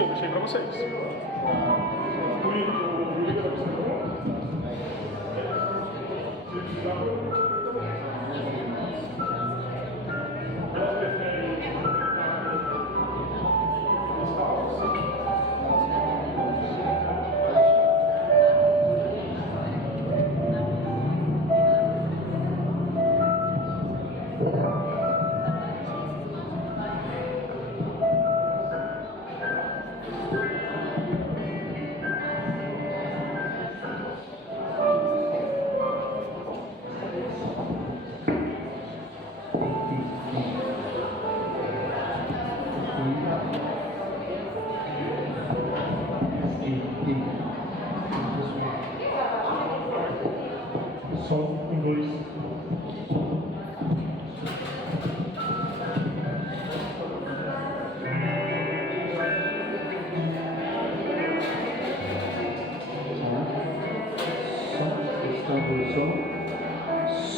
eu deixei para vocês. Som, um, dois.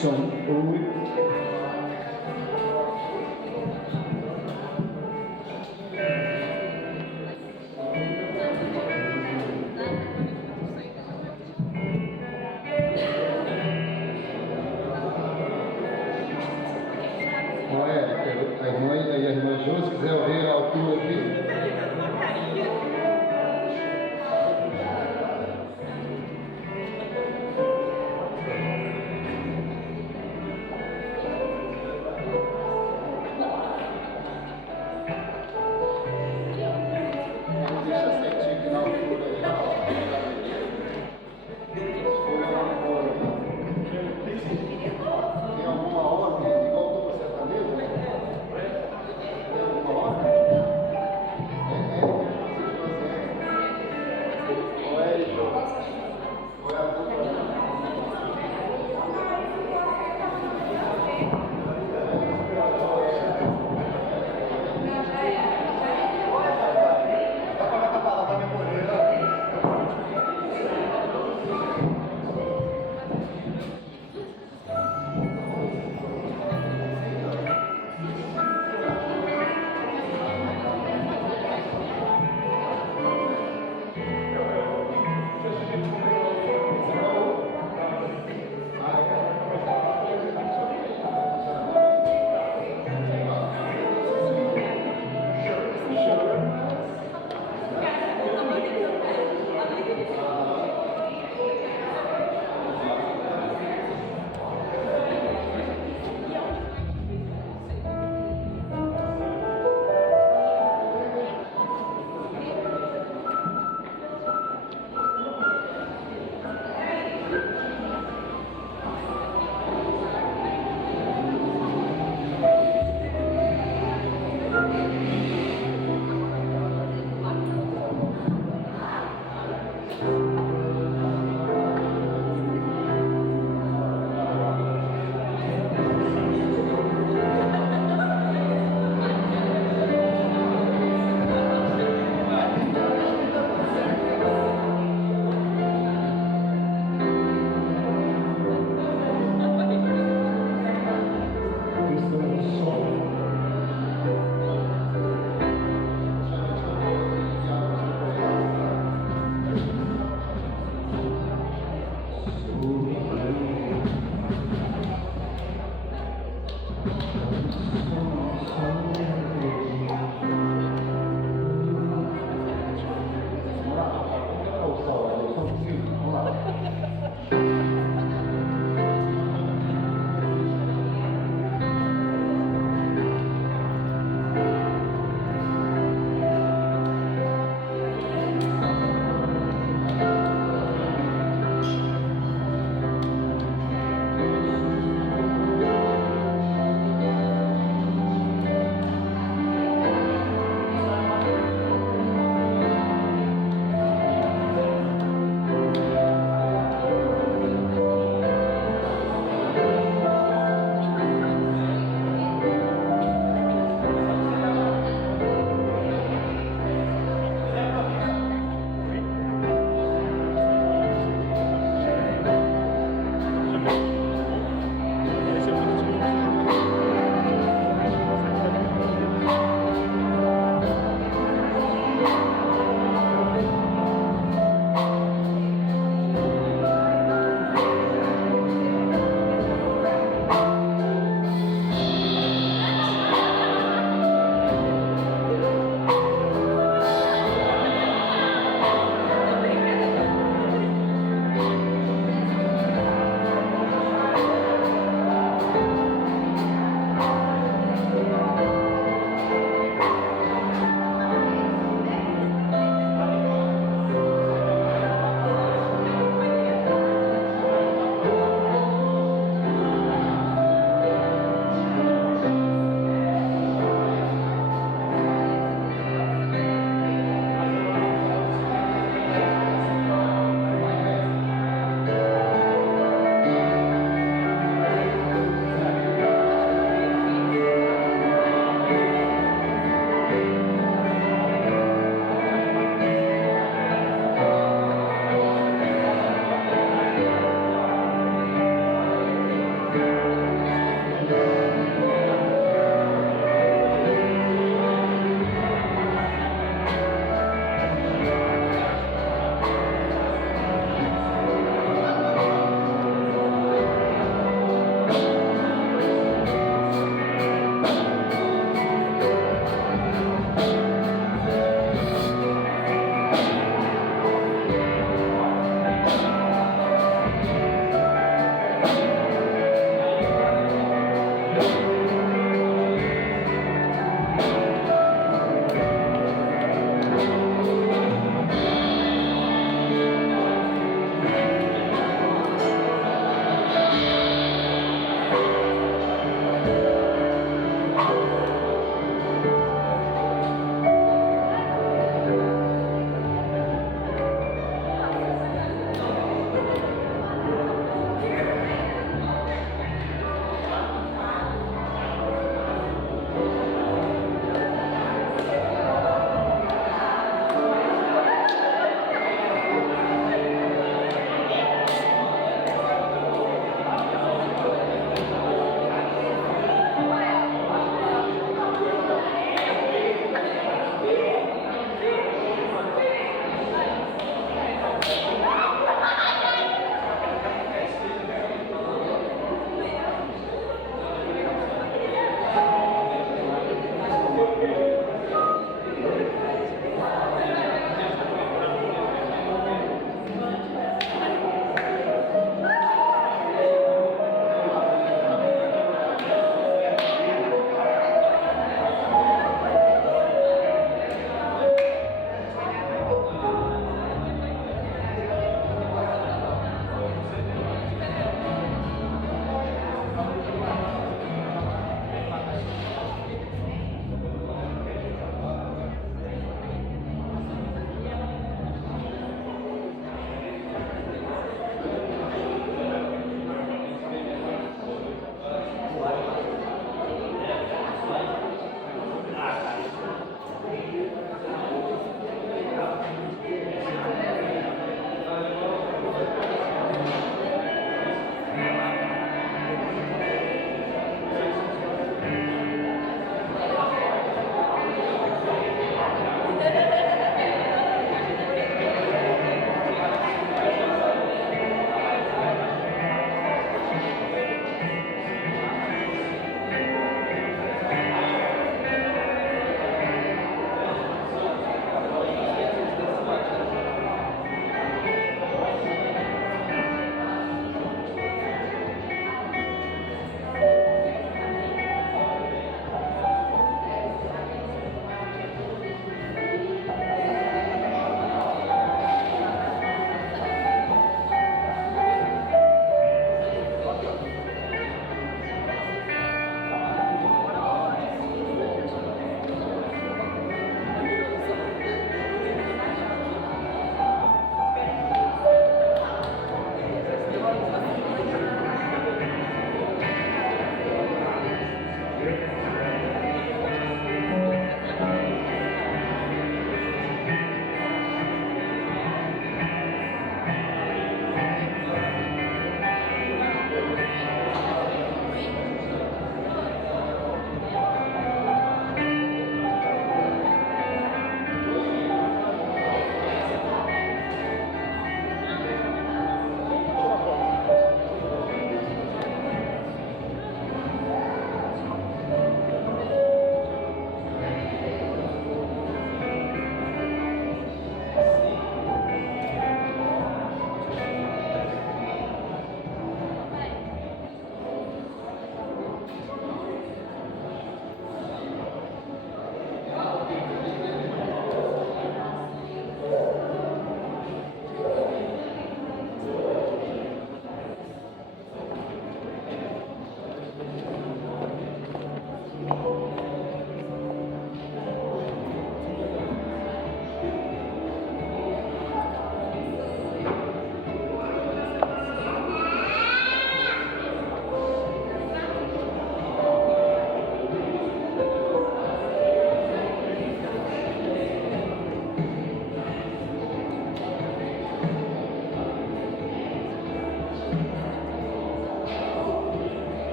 Som, oi. A irmã Jô, se quiser ouvir a altura aqui.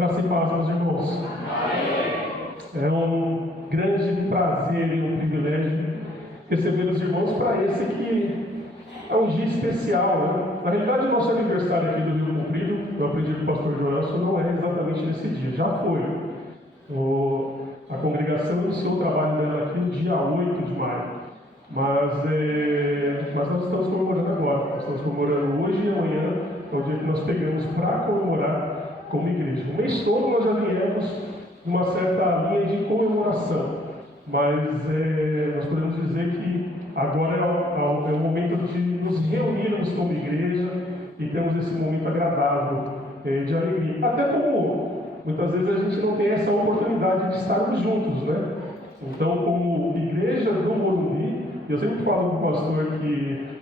Graça e paz, meus irmãos. É um grande prazer e um privilégio receber os irmãos para esse que é um dia especial, né? Na realidade, o nosso aniversário aqui do Rio Comprido, eu aprendi com o pastor Joelson, não é exatamente nesse dia, já foi. A congregação iniciou o trabalho dela aqui no dia 8 de maio. Mas nós estamos comemorando agora. Nós estamos comemorando hoje e amanhã, é o dia que nós pegamos para comemorar como igreja. O mês todo nós já viemos numa certa linha de comemoração, mas nós podemos dizer que agora é o momento de nos reunirmos como igreja e termos esse momento agradável de alegria. Até como muitas vezes a gente não tem essa oportunidade de estarmos juntos, né? Então, como igreja do Morumbi, eu sempre falo para o pastor que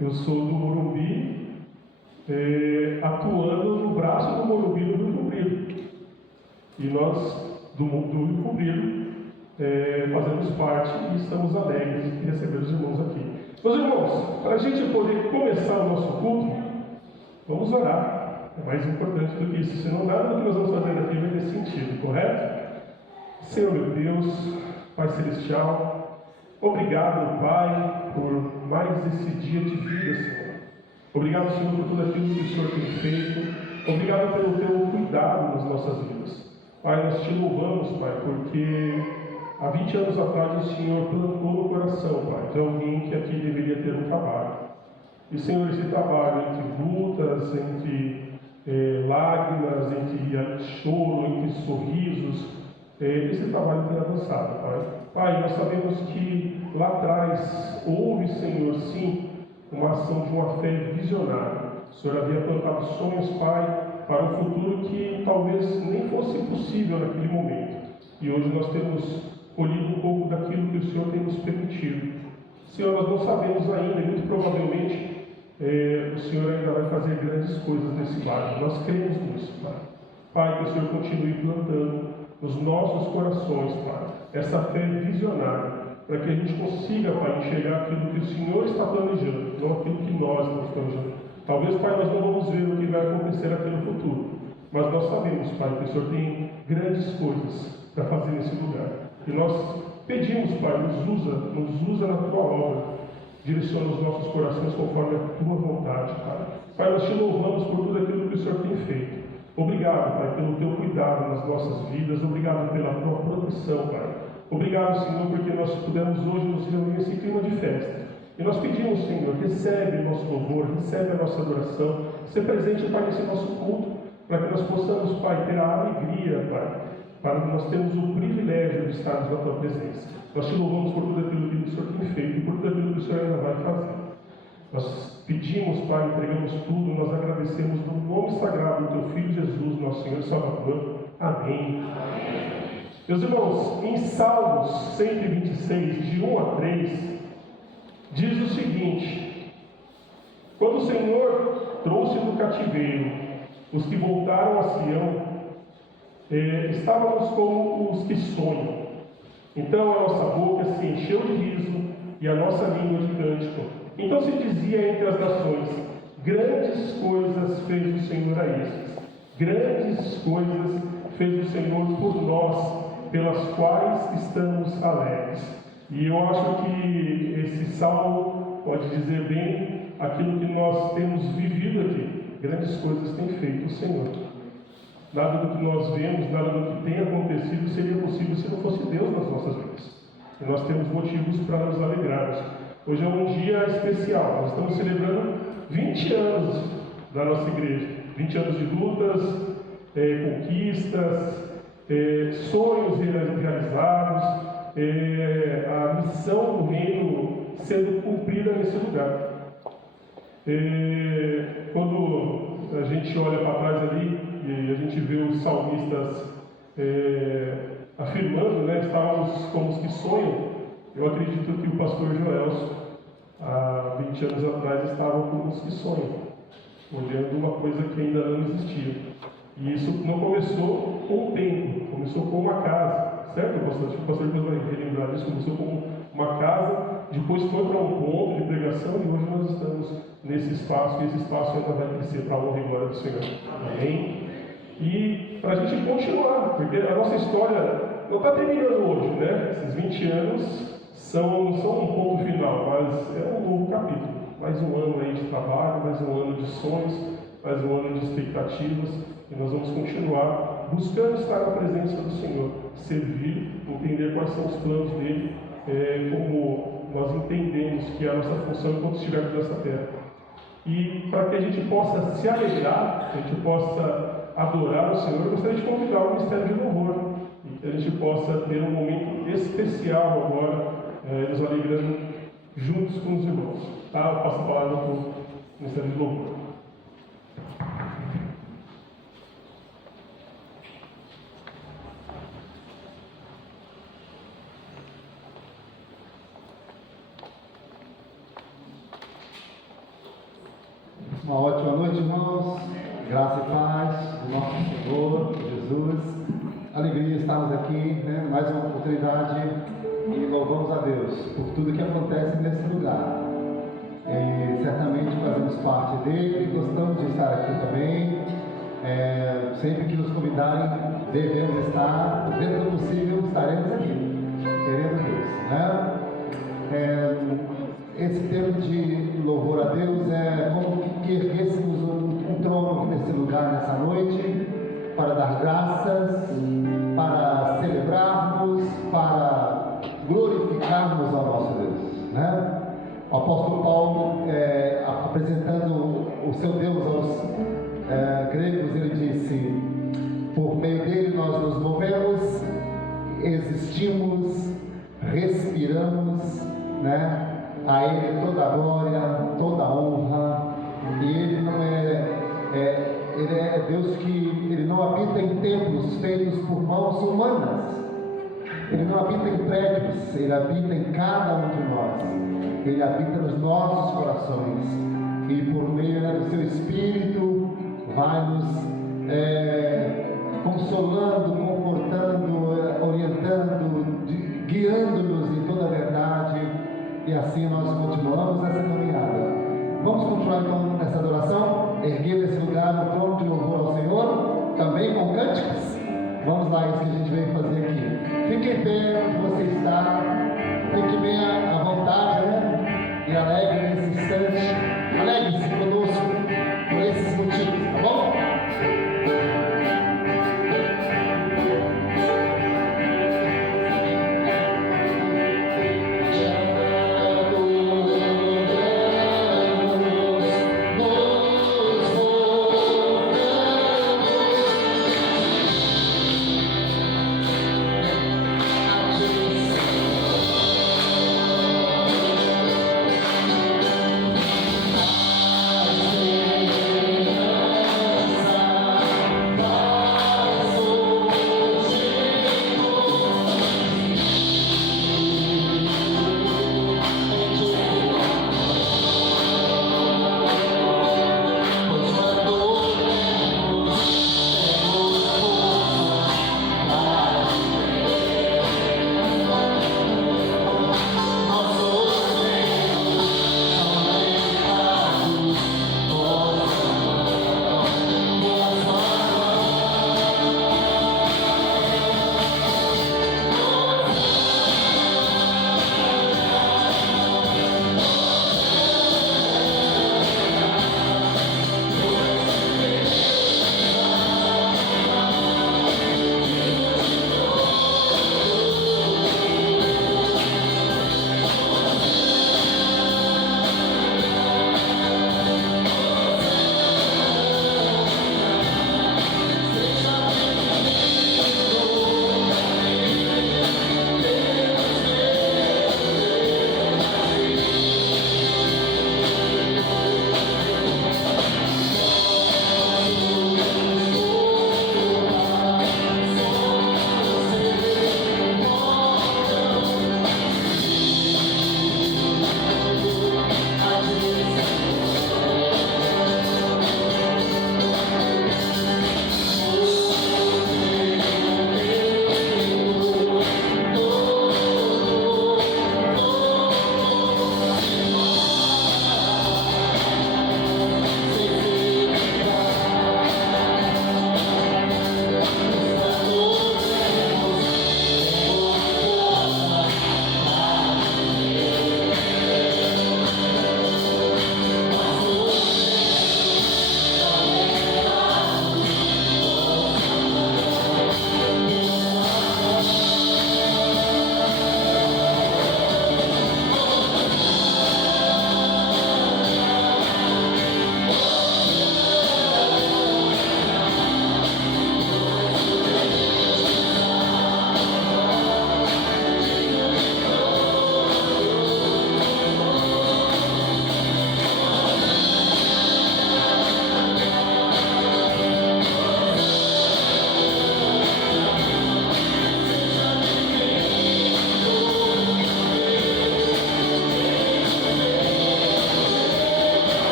eu sou do Morumbi, atuando no braço do Morumbi do Rio Comprido. E nós, do Rio Comprido, fazemos parte e estamos alegres de receber os irmãos aqui. Meus irmãos, para a gente poder começar o nosso culto, vamos orar. É mais importante do que isso, senão nada do que nós vamos fazer aqui vai ter sentido, correto? Senhor meu Deus, Pai Celestial, obrigado, Pai, por mais esse dia de vida, Senhor. Obrigado, Senhor, por tudo aquilo que o Senhor tem feito. Obrigado pelo Teu cuidado nas nossas vidas. Pai, nós Te louvamos, Pai, porque há 20 anos atrás o Senhor plantou no coração, Pai, de alguém que aqui deveria ter um trabalho. E, Senhor, esse trabalho entre lutas, entre lágrimas, entre choro, entre sorrisos, esse trabalho tem avançado, Pai. Pai, nós sabemos que lá atrás houve, Senhor, sim, uma ação de uma fé visionária. O Senhor havia plantado sonhos, Pai, para um futuro que talvez nem fosse possível naquele momento. E hoje nós temos colhido um pouco daquilo que o Senhor tem nos permitido. Senhor, nós não sabemos ainda, e muito provavelmente o Senhor ainda vai fazer grandes coisas nesse bairro. Nós cremos nisso, Pai. Pai, que o Senhor continue plantando nos nossos corações, Pai, essa fé visionária, para que a gente consiga, Pai, enxergar aquilo que o Senhor está planejando, não aquilo que nós estamos planejando. Talvez, Pai, nós não vamos ver o que vai acontecer aqui no futuro, mas nós sabemos, Pai, que o Senhor tem grandes coisas para fazer nesse lugar. E nós pedimos, Pai, nos usa na Tua obra, direciona os nossos corações conforme a Tua vontade, Pai. Pai, nós Te louvamos por tudo aquilo que o Senhor tem feito. Obrigado, Pai, pelo Teu cuidado nas nossas vidas. Obrigado pela Tua proteção, Pai. Obrigado, Senhor, porque nós pudemos hoje nos reunir nesse clima de festa. E nós pedimos, Senhor, recebe o nosso louvor, recebe a nossa adoração. Ser presente, Pai, nesse nosso culto, para que nós possamos, Pai, ter a alegria, Pai, para que nós tenhamos o privilégio de estarmos na Tua presença. Nós Te louvamos por tudo aquilo que o Senhor tem feito e por tudo aquilo que o Senhor ainda vai fazer. Nós pedimos, Pai, entregamos tudo, nós agradecemos no nome sagrado do Teu Filho Jesus, nosso Senhor e Salvador. Amém. Meus irmãos, em Salmos 126, de 1 a 3, diz o seguinte: quando o Senhor trouxe do cativeiro os que voltaram a Sião, estávamos como os que sonham. Então a nossa boca se encheu de riso e a nossa língua de cântico. Então se dizia entre as nações: grandes coisas fez o Senhor a estes. Grandes coisas fez o Senhor por nós, pelas quais estamos alegres. E eu acho que esse salmo pode dizer bem aquilo que nós temos vivido aqui. Grandes coisas tem feito o Senhor. Nada do que nós vemos, nada do que tem acontecido seria possível se não fosse Deus nas nossas vidas. E nós temos motivos para nos alegrarmos. Hoje é um dia especial. Nós estamos celebrando 20 anos da nossa igreja. 20 anos de lutas, conquistas, sonhos realizados, a missão do reino sendo cumprida nesse lugar. Quando a gente olha para trás ali e a gente vê os salmistas afirmando, né, estávamos como os que sonham, eu acredito que o pastor Joelson, há 20 anos atrás, estava como os que sonham, olhando uma coisa que ainda não existia. E isso não começou com o tempo, começou com uma casa, certo, pastor? O pastor depois vai relembrar disso. Começou com uma casa, depois foi para um ponto de pregação e hoje nós estamos nesse espaço, e esse espaço ainda vai crescer para a honra e glória do Senhor. Amém? E para a gente continuar, porque a nossa história não está terminando hoje, né? Esses 20 anos não são um ponto final, mas é um novo capítulo. Mais um ano aí de trabalho, mais um ano de sonhos, mais um ano de expectativas, e nós vamos continuar buscando estar na presença do Senhor, servir, entender quais são os planos dele, como nós entendemos que é a nossa função enquanto estivermos nessa terra. E para que a gente possa se alegrar, que a gente possa adorar o Senhor, eu gostaria de convidar o Ministério de Louvor, e que a gente possa ter um momento especial agora, nos alegrando juntos com os irmãos. Tá? Eu passo a palavra para o Ministério de Louvor. Uma ótima noite, irmãos. Graça e paz do nosso Senhor Jesus. Alegria estarmos aqui, né? Mais uma oportunidade, e louvamos a Deus por tudo que acontece nesse lugar. E certamente fazemos parte dele, gostamos de estar aqui também. Sempre que nos convidarem, devemos estar, dentro do possível, estaremos aqui, querendo Deus, né? Esse termo de louvor a Deus é como que erguêssemos um trono nesse lugar, nessa noite, para dar graças, para celebrarmos, para glorificarmos ao nosso Deus, né? O apóstolo Paulo, apresentando o seu Deus aos gregos, ele disse: por meio dele nós nos movemos, existimos, respiramos, né? A ele toda a glória, toda a honra. E ele não ele é Deus que ele não habita em templos feitos por mãos humanas. Ele não habita em prédios, ele habita em cada um de nós. Ele habita nos nossos corações. E por meio do seu Espírito vai nos consolando, confortando, orientando, guiando-nos em toda a verdade. E assim nós continuamos essa caminhada. Vamos continuar então nessa adoração, erguer nesse lugar o trono de louvor ao Senhor, também com cânticos. Vamos lá, isso que a gente veio fazer aqui. Fique em pé onde você está, fique bem à vontade, né? E alegre nesse instante. Alegre-se conosco por esses motivos, tá bom?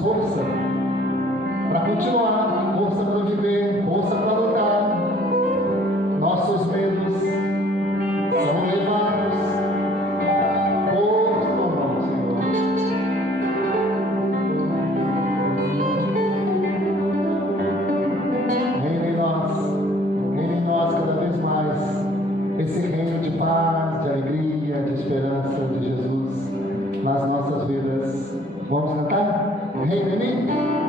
força para continuar, força para viver, força para lutar. Nossos medos são levados por tua mão, Senhor. Reina em nós cada vez mais esse reino de paz, de alegria, de esperança de Jesus nas nossas vidas. Vamos cantar? Reina em mim?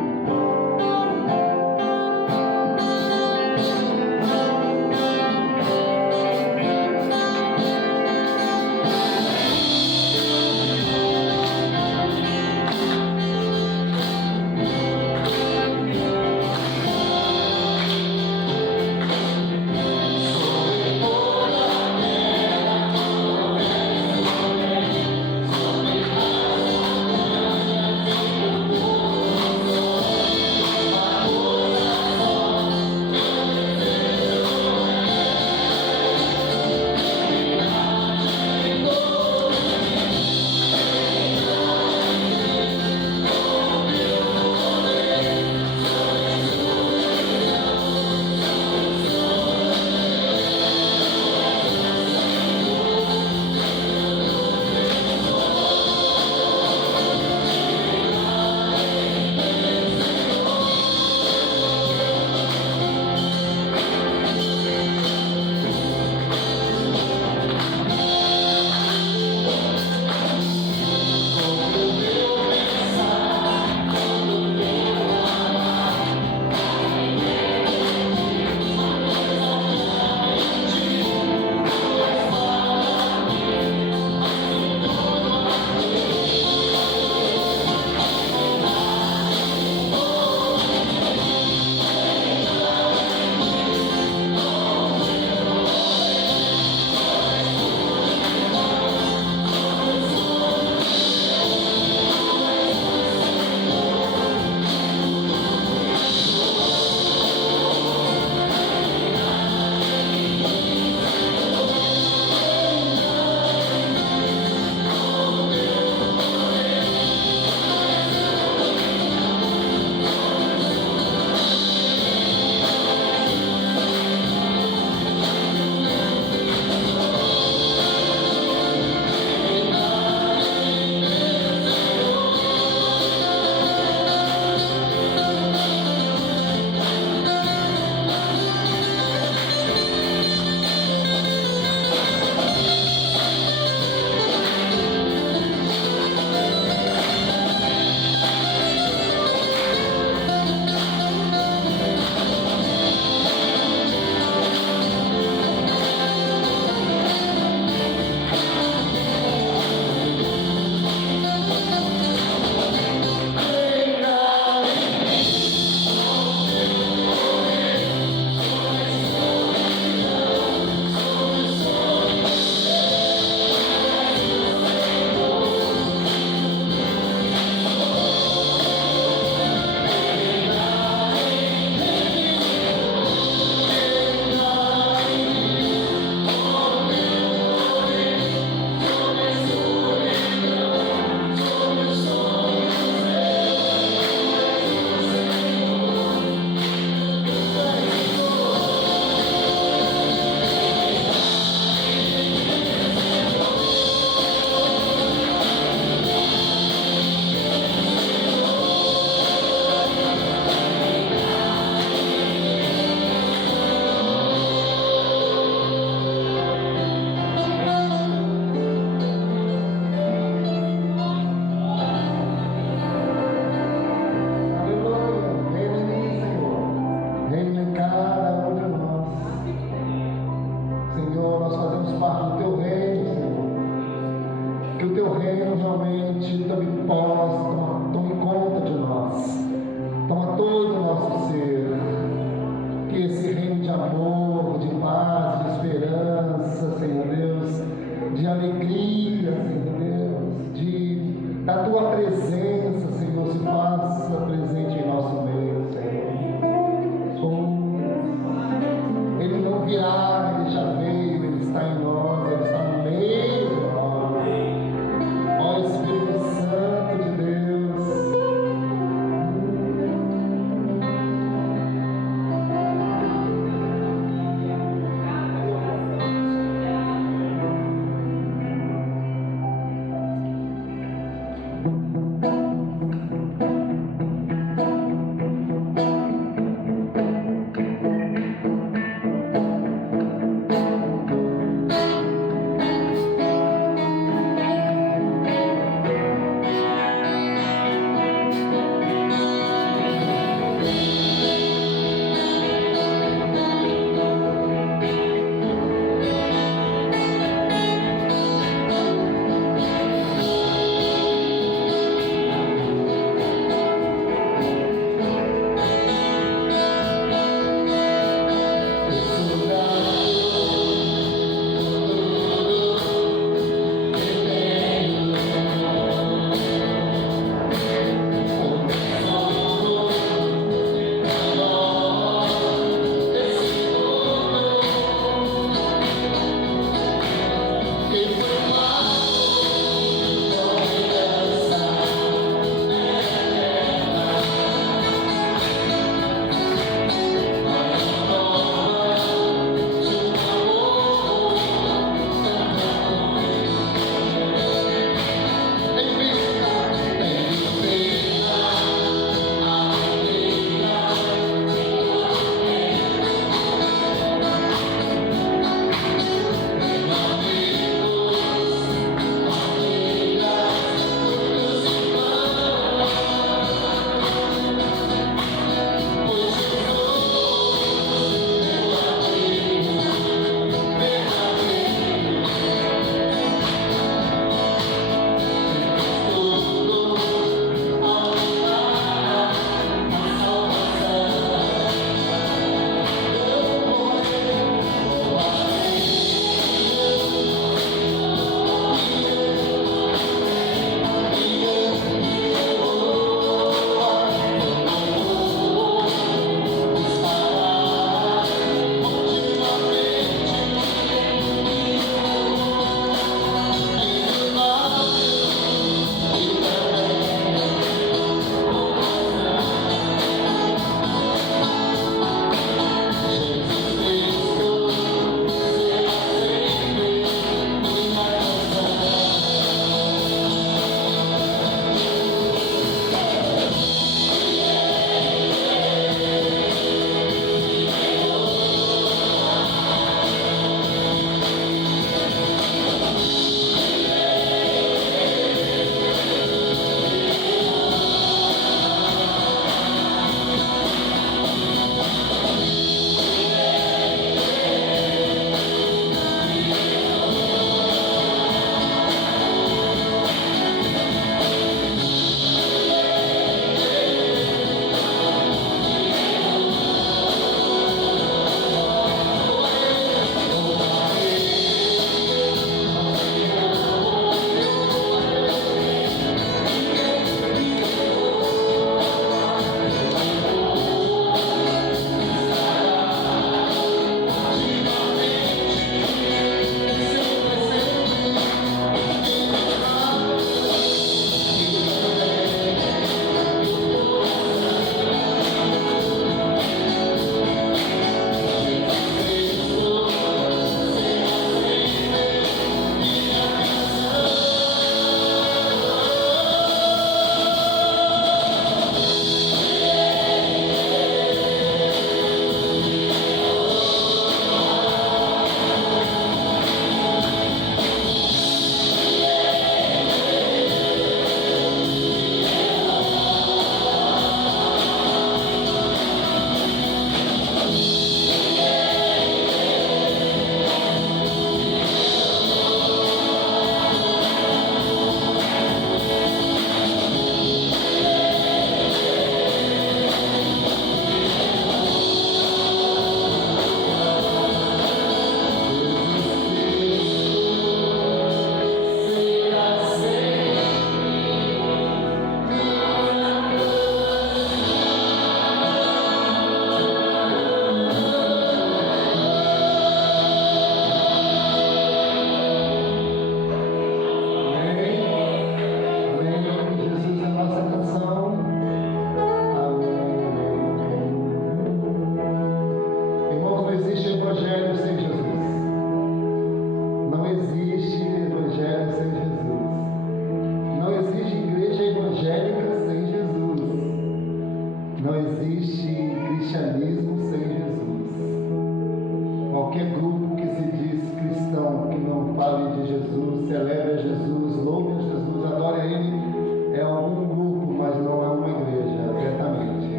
Jesus, louve a Jesus, adore a Ele. É algum grupo, mas não é uma igreja, certamente.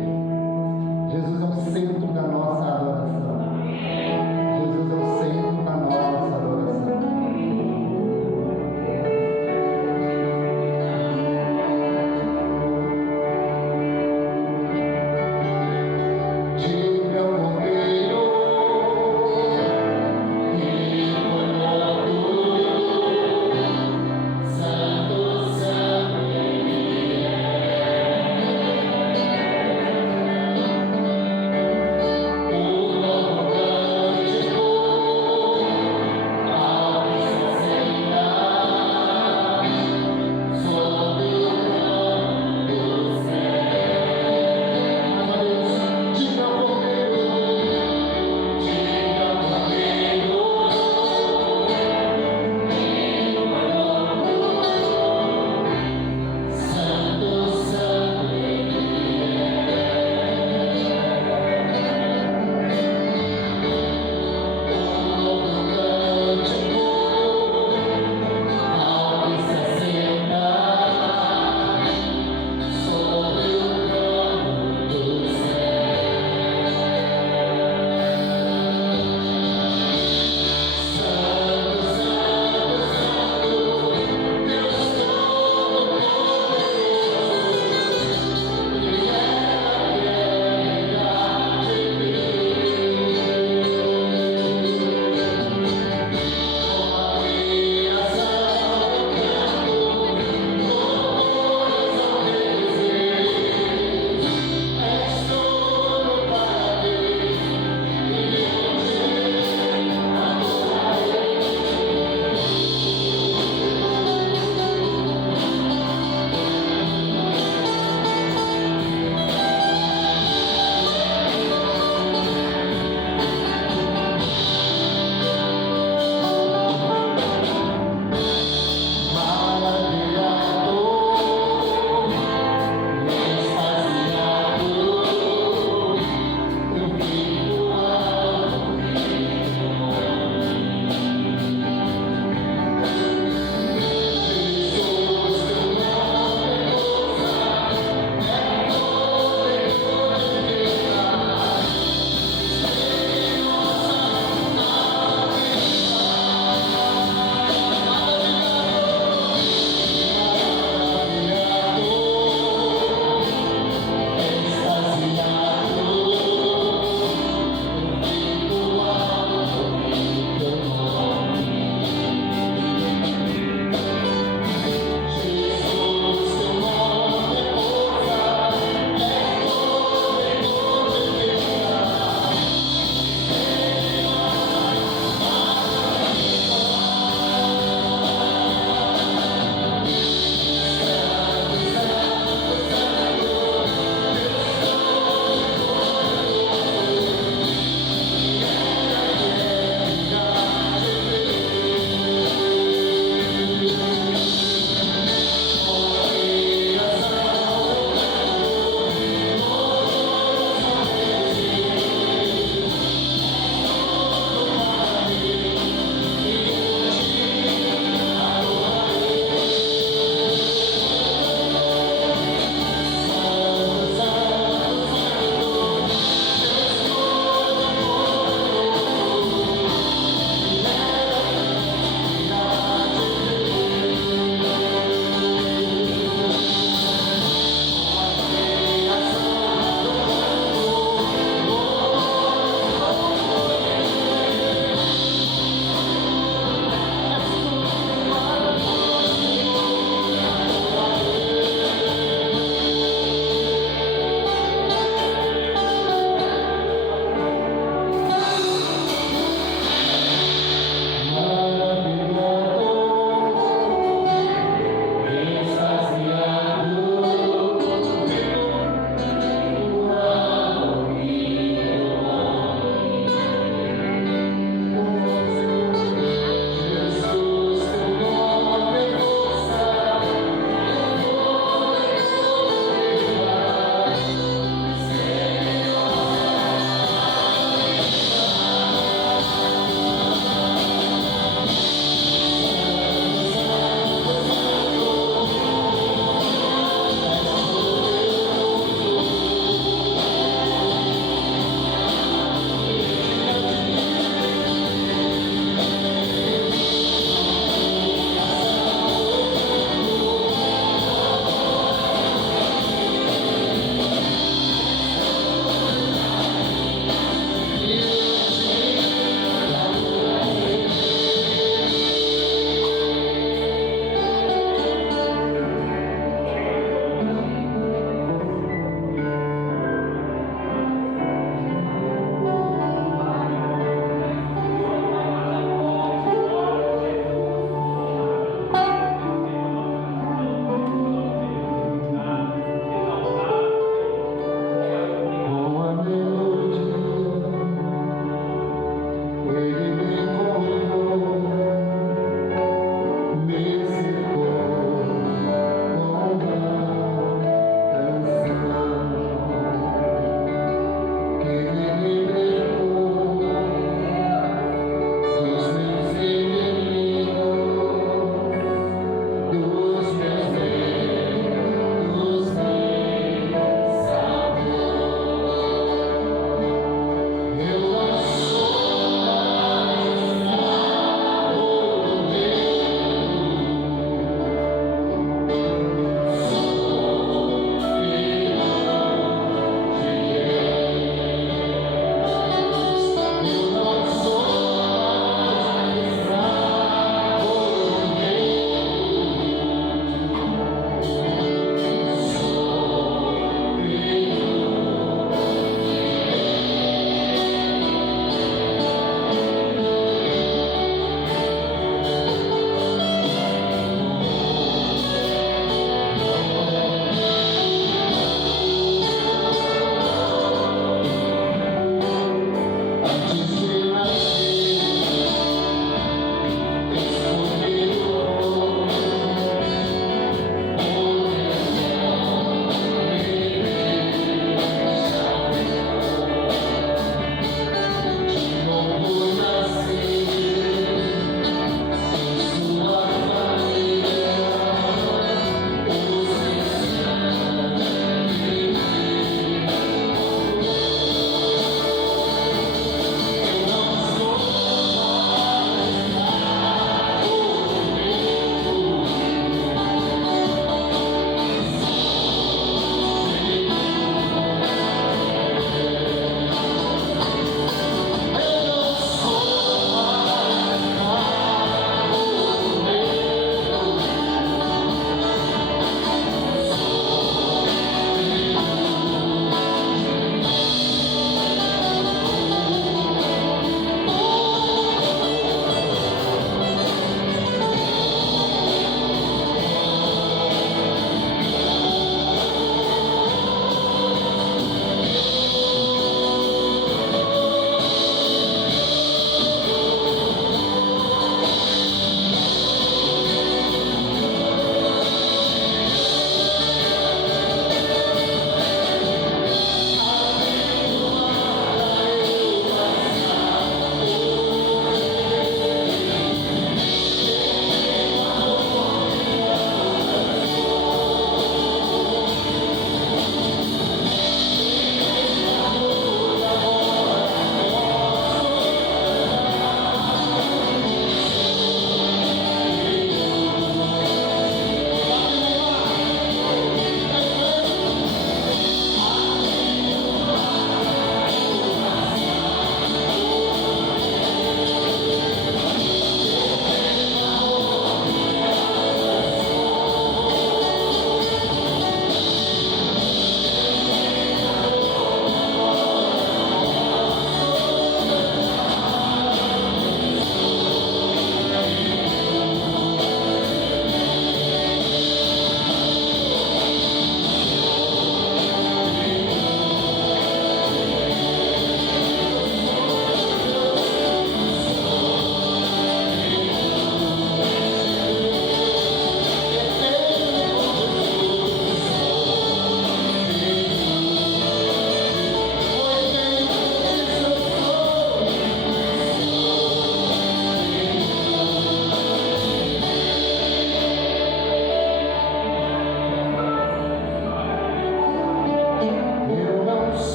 Jesus é o centro da nossa adoração. Jesus é o centro da nossa adoração. Diga ao cordeiro que foi morto,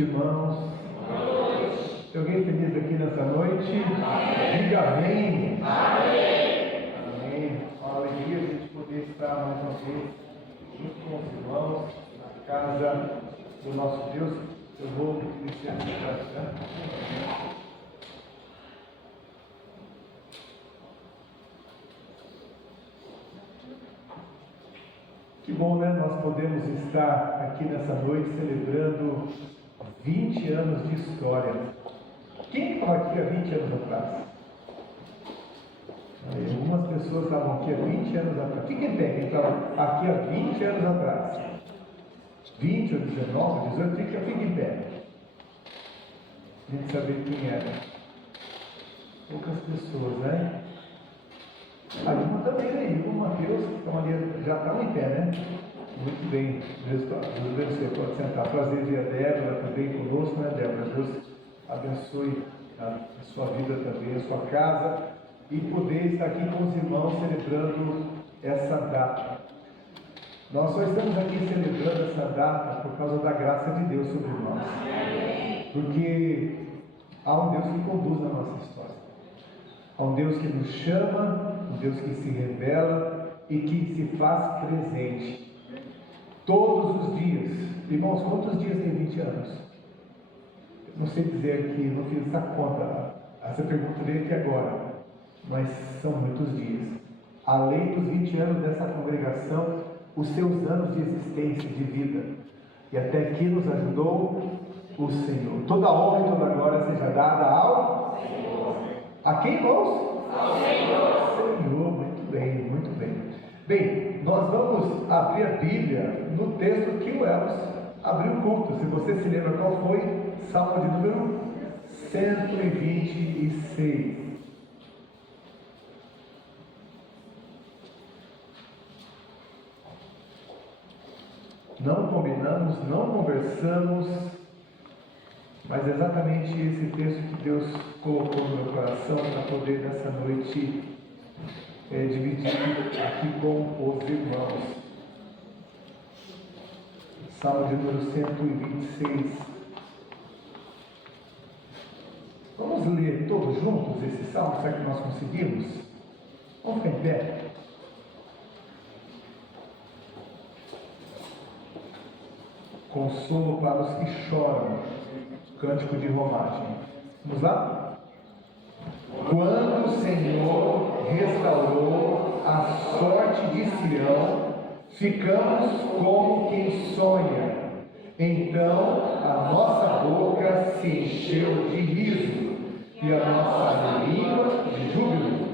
noite, irmãos. Tem alguém feliz aqui nessa noite? Diga amém. Amém. Uma alegria a gente poder estar mais uma vez junto com os irmãos na casa do nosso Deus. Eu vou iniciar a Que bom, né? Nós podemos estar aqui nessa noite celebrando 20 anos de história. Quem estava aqui há 20 anos atrás? Algumas pessoas estavam aqui há 20 anos atrás. Fiquem bem, quem estava aqui há 20 anos atrás? 20 ou 19, 18, fiquem em pé. A gente saber quem era. Poucas pessoas, né? A Ilma também, né? O Mateus, já está em pé, né? Muito bem, Deus abençoe, pode sentar. Prazer de a Débora também conosco, né, Débora? Deus abençoe a sua vida também, a sua casa, e poder estar aqui com os irmãos celebrando essa data. Nós só estamos aqui celebrando essa data por causa da graça de Deus sobre nós. Porque há um Deus que conduz na nossa história. Há um Deus que nos chama, um Deus que se revela e que se faz presente todos os dias. Irmãos, quantos dias tem 20 anos? Não sei dizer aqui, não fiz essa conta, essa pergunta veio aqui agora, mas são muitos dias. Além dos 20 anos dessa congregação, os seus anos de existência, de vida, e até aqui nos ajudou o Senhor. Toda honra e toda glória seja dada ao Senhor. A quem, irmãos? Ao Senhor. Senhor, muito bem, muito bem. Bem, nós vamos abrir a Bíblia no texto que o Elvis abriu o culto. Se você se lembra qual foi, Salmo de número 126. Não combinamos, não conversamos, mas é exatamente esse texto que Deus colocou no meu coração para poder nessa noite dividir aqui com os irmãos. Salmo de número 126. Vamos ler todos juntos esse salmo, será que nós conseguimos? Vamos ficar em pé. Consolo para os que choram. Cântico de romagem. Vamos lá? Quando o Senhor restaurou a sorte de Sião, ficamos como quem sonha. Então a nossa boca se encheu de riso e a nossa língua de júbilo.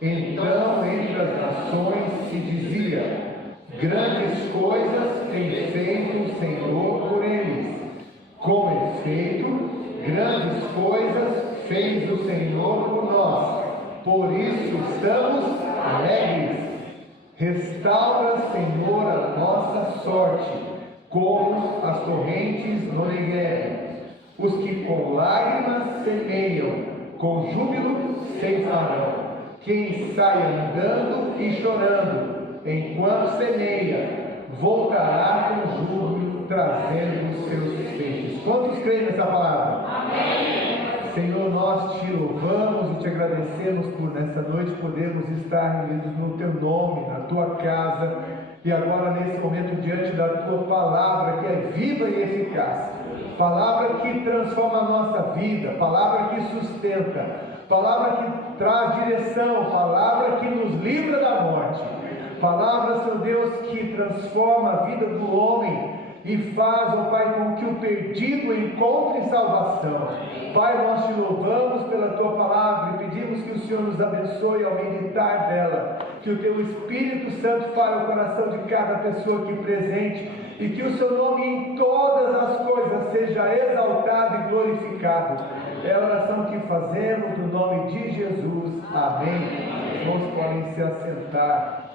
Então entre as nações se dizia: grandes coisas tem feito o Senhor por eles. Com efeito, grandes coisas fez o Senhor por nós. Por isso estamos alegres. Restaura, Senhor, a nossa sorte, como as torrentes no Negueb. Os que com lágrimas semeiam, com júbilo ceifarão. Quem sai andando e chorando, enquanto semeia, voltará com júbilo, trazendo os seus feixes. Quantos creem nessa palavra? Amém. Senhor, nós te louvamos e te agradecemos por nessa noite podermos estar reunidos no teu nome, na tua casa, e agora nesse momento diante da tua palavra que é viva e eficaz, palavra que transforma a nossa vida, palavra que sustenta, palavra que traz direção, palavra que nos livra da morte, palavra, Senhor Deus, que transforma a vida do homem e faz, ó Pai, com que o perdido encontre salvação. Pai, nós te louvamos pela tua palavra e pedimos que o Senhor nos abençoe ao meditar dela, que o teu Espírito Santo fale o coração de cada pessoa aqui presente e que o seu nome em todas as coisas seja exaltado e glorificado. É a oração que fazemos no nome de Jesus. Amém. Os irmãos podem se assentar.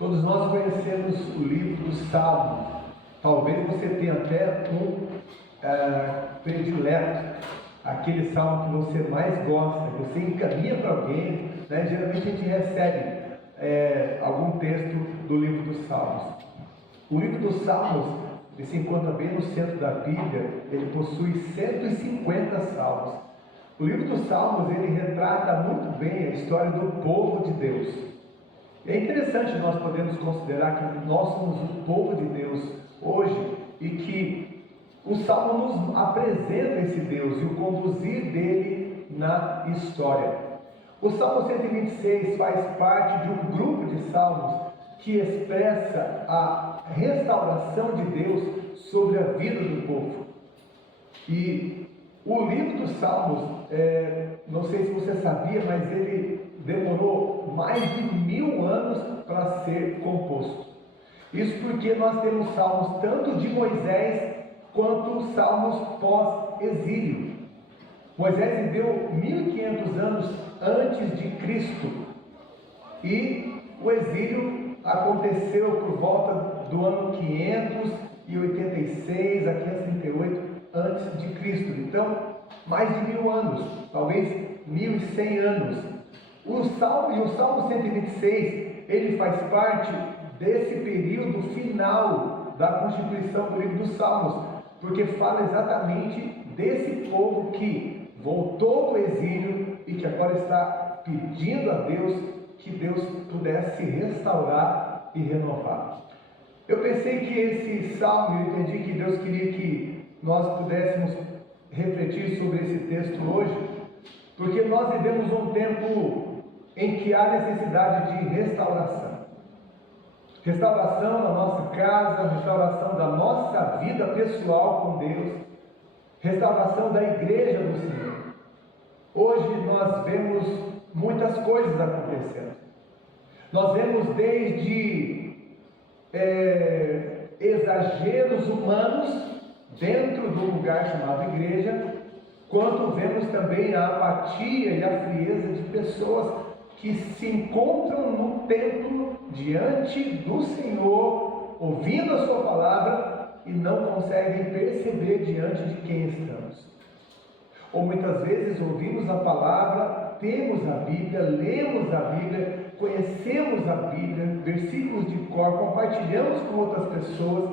Todos nós conhecemos o livro do Salmo. Talvez você tenha até um predileto. aquele salmo que você mais gosta, que você encaminha para alguém, né? Geralmente a gente recebe algum texto do livro dos Salmos. O livro dos Salmos, ele se encontra bem no centro da Bíblia, ele possui 150 salmos. O livro dos Salmos, ele retrata muito bem a história do povo de Deus. E é interessante nós podermos considerar que nós somos o povo de Deus hoje e que o Salmo nos apresenta esse Deus e o conduzir dele na história. O Salmo 126 faz parte de um grupo de salmos que expressa a restauração de Deus sobre a vida do povo. E o livro dos Salmos, não sei se você sabia, mas ele demorou mais de 1000 anos para ser composto. Isso porque nós temos salmos tanto de Moisés quanto salmos pós-exílio. Moisés viveu 1500 anos antes de Cristo e o exílio aconteceu por volta do ano 586 a 538 antes de Cristo. Então, mais de 1000 anos, talvez 1100 anos. O Salmo 126, ele faz parte desse período final da constituição do livro dos Salmos, porque fala exatamente desse povo que voltou do exílio e que agora está pedindo a Deus que Deus pudesse restaurar e renovar. Eu pensei que esse salmo, eu entendi que Deus queria que nós pudéssemos refletir sobre esse texto hoje, porque nós vivemos um tempo em que há necessidade de restauração. Restauração da nossa casa, restauração da nossa vida pessoal com Deus, restauração da igreja do Senhor. Hoje nós vemos muitas coisas acontecendo. Nós vemos desde exageros humanos dentro do lugar chamado igreja, quanto vemos também a apatia e a frieza de pessoas que se encontram no templo diante do Senhor, ouvindo a sua palavra e não conseguem perceber diante de quem estamos. Ou muitas vezes ouvimos a palavra, temos a Bíblia, lemos a Bíblia, conhecemos a Bíblia, versículos de cor, compartilhamos com outras pessoas,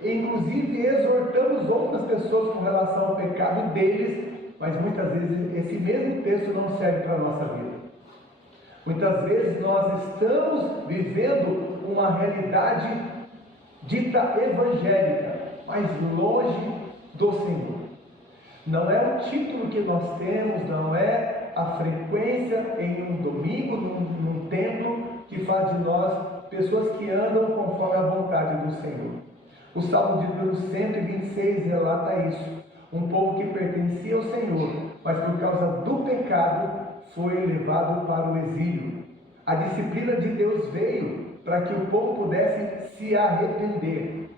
e inclusive exortamos outras pessoas com relação ao pecado deles, mas muitas vezes esse mesmo texto não serve para a nossa vida. Muitas vezes nós estamos vivendo uma realidade dita evangélica, mas longe do Senhor. Não é o título que nós temos, não é a frequência em um domingo, num templo, que faz de nós pessoas que andam conforme a vontade do Senhor. O Salmo de número 126 relata isso. Um povo que pertencia ao Senhor, mas por causa do pecado foi levado para o exílio. A disciplina de Deus veio para que o povo pudesse se arrepender.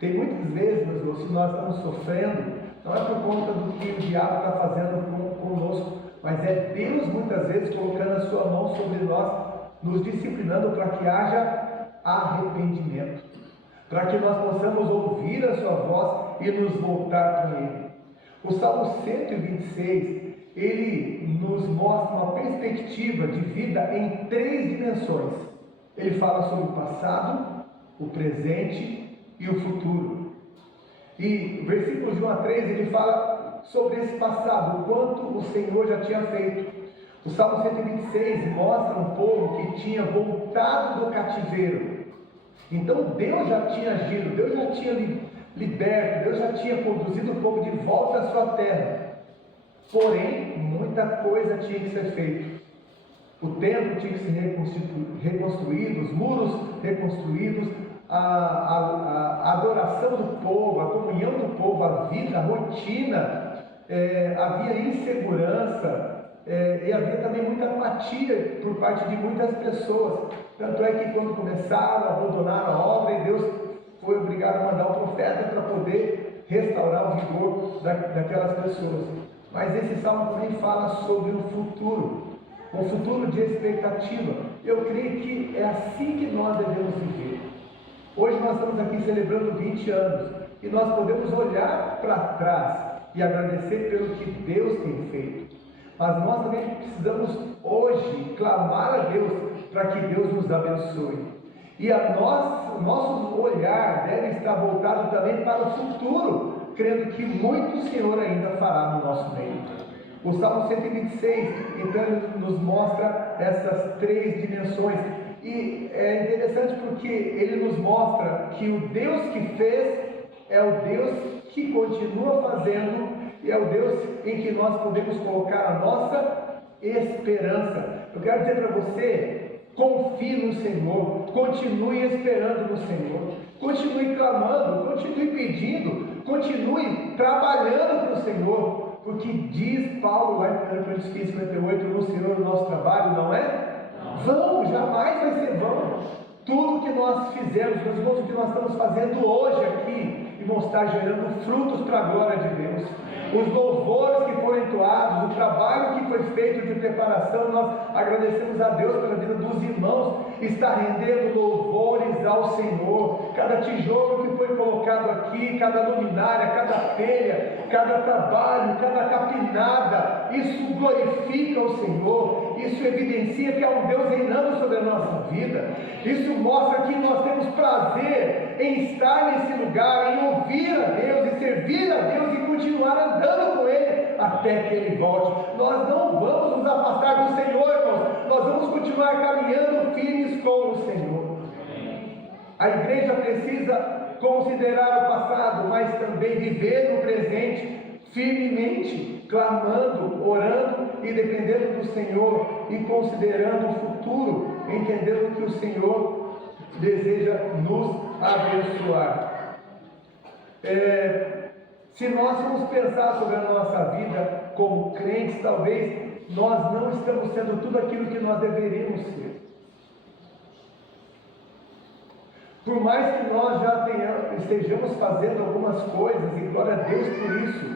Tem muitas vezes, meus irmãos, se nós estamos sofrendo, não é por conta do que o diabo está fazendo conosco, mas é Deus muitas vezes colocando a sua mão sobre nós, nos disciplinando para que haja arrependimento, para que nós possamos ouvir a sua voz e nos voltar para Ele. O Salmo 126, ele nos mostra uma perspectiva de vida em 3 dimensões. Ele fala sobre o passado, o presente e o futuro. E versículos de 1 a 3, ele fala sobre esse passado, o quanto o Senhor já tinha feito. O Salmo 126 mostra um povo que tinha voltado do cativeiro. Então Deus já tinha agido, Deus já tinha liberto, Deus já tinha conduzido o povo de volta à sua terra. Porém, muita coisa tinha que ser feita. O templo tinha que ser reconstruído, os muros reconstruídos, a adoração do povo, a comunhão do povo, a vida, a rotina, havia insegurança, e havia também muita apatia por parte de muitas pessoas. Tanto é que quando começaram a abandonar a obra, e Deus foi obrigado a mandar um profeta para poder restaurar o vigor daquelas pessoas. Mas esse salmo também fala sobre o futuro, um futuro de expectativa. Eu creio que é assim que nós devemos viver. Hoje nós estamos aqui celebrando 20 anos, e nós podemos olhar para trás e agradecer pelo que Deus tem feito. Mas nós também precisamos hoje clamar a Deus para que Deus nos abençoe. E nosso olhar deve estar voltado também para o futuro, crendo que muito o Senhor ainda fará no nosso meio. O Salmo 126, então, ele nos mostra essas três dimensões. E é interessante porque ele nos mostra que o Deus que fez é o Deus que continua fazendo e é o Deus em que nós podemos colocar a nossa esperança. Eu quero dizer para você, confie no Senhor, continue esperando no Senhor, continue clamando, continue pedindo, continue trabalhando para o Senhor, porque diz Paulo lá em 1 Coríntios 15, 58, no Senhor o nosso trabalho não é vão, jamais vai ser vão. Tudo que nós fizemos, meus irmãos, o que nós estamos fazendo hoje aqui, irmãos, está gerando frutos para a glória de Deus. Os louvores que foram entoados, o trabalho que foi feito de preparação, nós agradecemos a Deus pela vida dos irmãos, está rendendo louvores ao Senhor. Cada tijolo que foi colocado aqui, cada luminária, cada telha, cada trabalho, cada capinada, isso glorifica o Senhor, isso evidencia que há um Deus reinando sobre a nossa vida, isso mostra que nós temos prazer em estar nesse lugar, em ouvir a Deus, em servir a Deus e continuar andando com Ele até que Ele volte. Nós não vamos nos afastar do Senhor, irmãos, nós vamos continuar caminhando firmes com o Senhor. A igreja precisa considerar o passado, mas também viver no presente firmemente, clamando, orando e dependendo do Senhor e considerando o futuro, entendendo que o Senhor deseja nos abençoar. Se nós formos pensar sobre a nossa vida como crentes, talvez nós não estamos sendo tudo aquilo que nós deveríamos ser. Por mais que nós já estejamos fazendo algumas coisas, e glória a Deus por isso,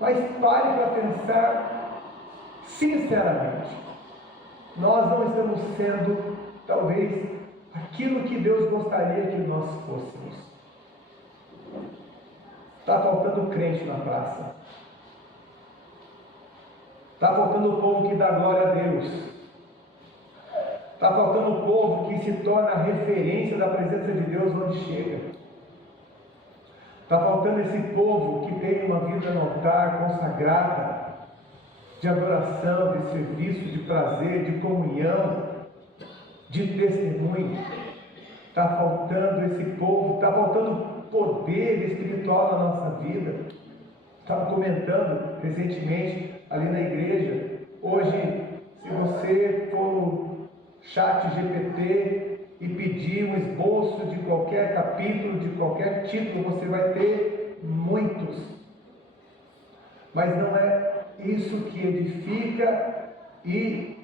mas pare para pensar sinceramente, nós não estamos sendo talvez aquilo que Deus gostaria que nós fôssemos. Está faltando crente na praça, está faltando o povo que dá glória a Deus. Está faltando o povo que se torna a referência da presença de Deus onde chega. Está faltando esse povo que tem uma vida no altar consagrada, de adoração, de serviço, de prazer, de comunhão, de testemunho. Está faltando esse povo, está faltando poder espiritual na nossa vida. Estava comentando recentemente ali na igreja. Hoje, se você for no Chat GPT e pedir um esboço de qualquer capítulo, de qualquer título, você vai ter muitos. Mas não é isso que edifica e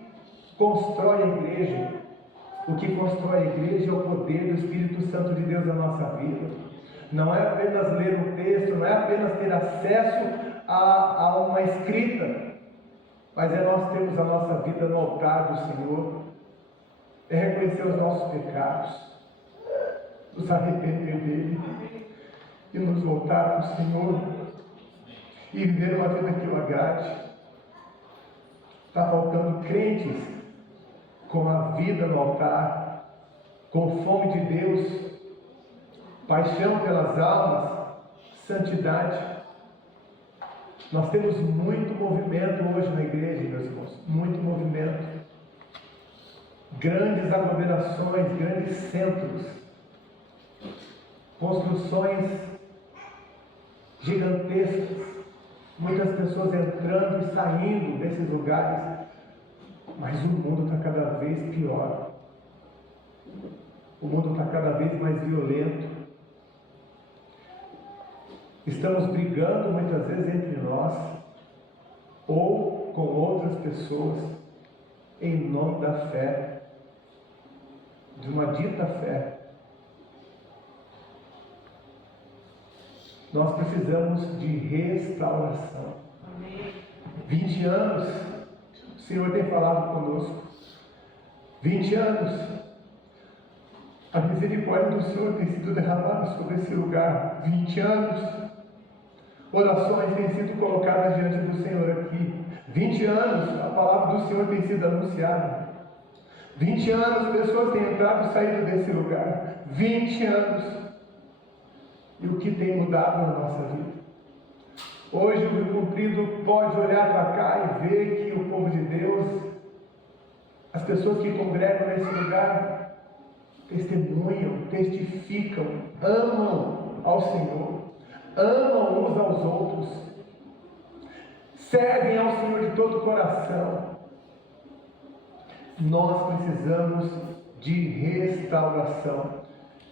constrói a igreja. O que constrói a igreja é o poder do Espírito Santo de Deus na nossa vida. Não é apenas ler um texto, não é apenas ter acesso a uma escrita, mas é nós termos a nossa vida no altar do Senhor. É reconhecer os nossos pecados, nos arrepender dele e nos voltar para o Senhor e viver uma vida que o agrade. Está faltando crentes com a vida no altar, com fome de Deus, paixão pelas almas, santidade. Nós temos muito movimento hoje na igreja, meus irmãos, muito movimento. Grandes aglomerações, grandes centros, construções gigantescas, muitas pessoas entrando e saindo desses lugares, mas o mundo está cada vez pior, o mundo está cada vez mais violento, estamos brigando muitas vezes entre nós, ou com outras pessoas, em nome da fé, de uma dita fé. Nós precisamos de restauração. Amém. 20 anos, o Senhor tem falado conosco. 20 anos, a misericórdia do Senhor tem sido derramada sobre esse lugar. 20 anos, orações têm sido colocadas diante do Senhor aqui. 20 anos a palavra do Senhor tem sido anunciada. 20 anos pessoas têm entrado e saído desse lugar. 20 anos. E o que tem mudado na nossa vida? Hoje o Rio Comprido pode olhar para cá e ver que o povo de Deus, as pessoas que congregam nesse lugar, testemunham, testificam, amam ao Senhor, amam uns aos outros, servem ao Senhor de todo o coração. Nós precisamos de restauração.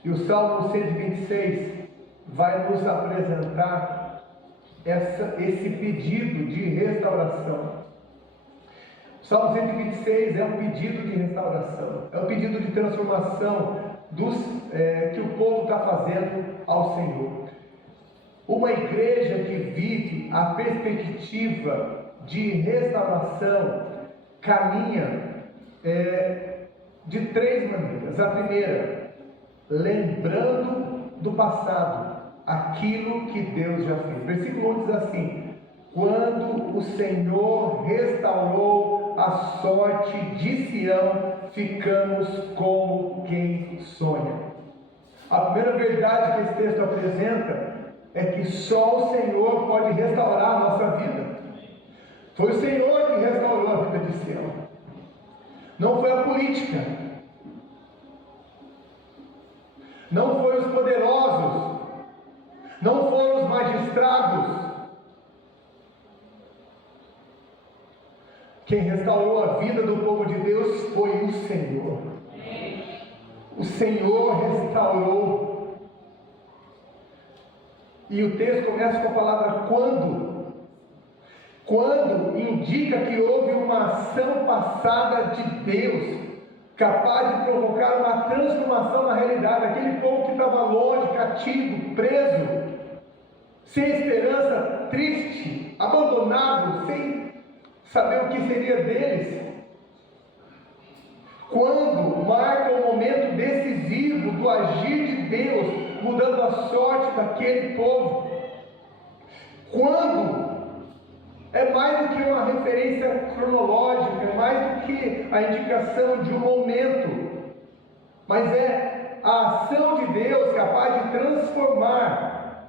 E o Salmo 126 vai nos apresentar esse pedido de restauração. O Salmo 126 é um pedido de restauração, é um pedido de transformação que o povo está fazendo ao Senhor. Uma igreja que vive a perspectiva de restauração caminha de 3 maneiras. A primeira, lembrando do passado, aquilo que Deus já fez. Versículo 1 diz assim: quando o Senhor restaurou a sorte de Sião, ficamos como quem sonha. A primeira verdade que esse texto apresenta é que só o Senhor pode restaurar a nossa vida. Foi o Senhor que restaurou a vida de Sião, não foi a política, não foram os poderosos, não foram os magistrados. Quem restaurou a vida do povo de Deus foi o Senhor. O Senhor restaurou. E o texto começa com a palavra quando. Quando indica que houve uma ação passada de Deus, capaz de provocar uma transformação na realidade. Aquele povo que estava longe, cativo, preso, sem esperança, triste, abandonado, sem saber o que seria deles. Quando marca o momento decisivo do agir de Deus, mudando a sorte daquele povo. Quando é mais do que uma referência cronológica, é mais do que a indicação de um momento, mas é a ação de Deus capaz de transformar,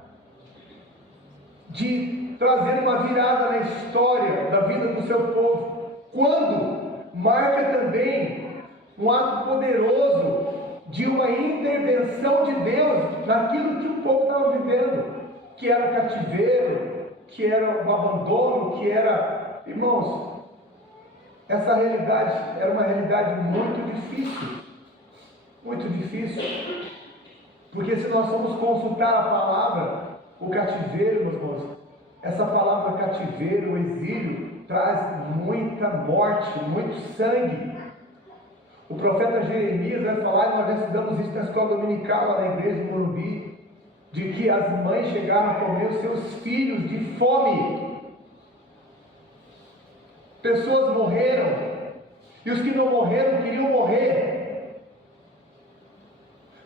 de trazer uma virada na história da vida do seu povo. Quando marca também um ato poderoso de uma intervenção de Deus naquilo que o povo estava vivendo, que era o cativeiro, que era o abandono, que era... Irmãos, essa realidade era uma realidade muito difícil, porque se nós formos consultar a palavra, o cativeiro, meus irmãos, essa palavra cativeiro, o exílio, traz muita morte, muito sangue. O profeta Jeremias vai falar, nós já estudamos isso na escola dominical lá na igreja de Morumbi, de que as mães chegaram a comer os seus filhos de fome. Pessoas morreram, e os que não morreram queriam morrer.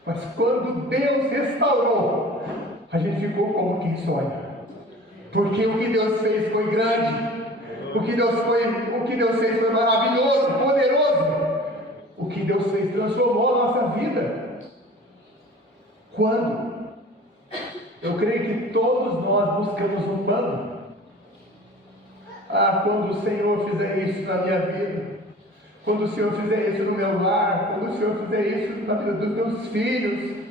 Mas quando Deus restaurou, a gente ficou como quem sonha, porque o que Deus fez foi grande, o que Deus fez foi maravilhoso, poderoso. O que Deus fez transformou a nossa vida. Quando? Eu creio que todos nós buscamos um plano. Quando o Senhor fizer isso na minha vida, quando o Senhor fizer isso no meu lar, quando o Senhor fizer isso na vida dos meus filhos.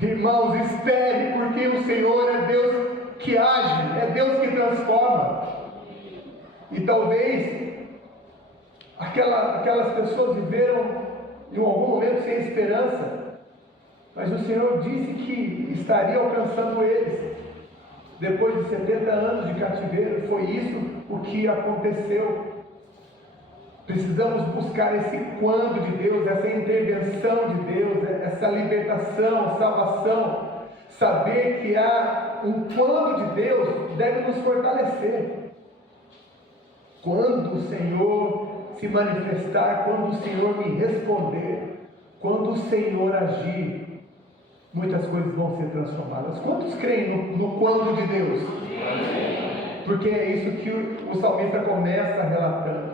Irmãos, espere, porque o Senhor é Deus que age, é Deus que transforma. E talvez aquelas pessoas viveram em algum momento sem esperança, mas o Senhor disse que estaria alcançando eles. Depois de 70 anos de cativeiro, foi isso o que aconteceu. Precisamos buscar esse quando de Deus, essa intervenção de Deus, essa libertação, salvação. Saber que há um quando de Deus deve nos fortalecer. Quando o Senhor se manifestar, quando o Senhor me responder, quando o Senhor agir, muitas coisas vão ser transformadas. Quantos creem no quando de Deus? Porque é isso que o salmista começa relatando.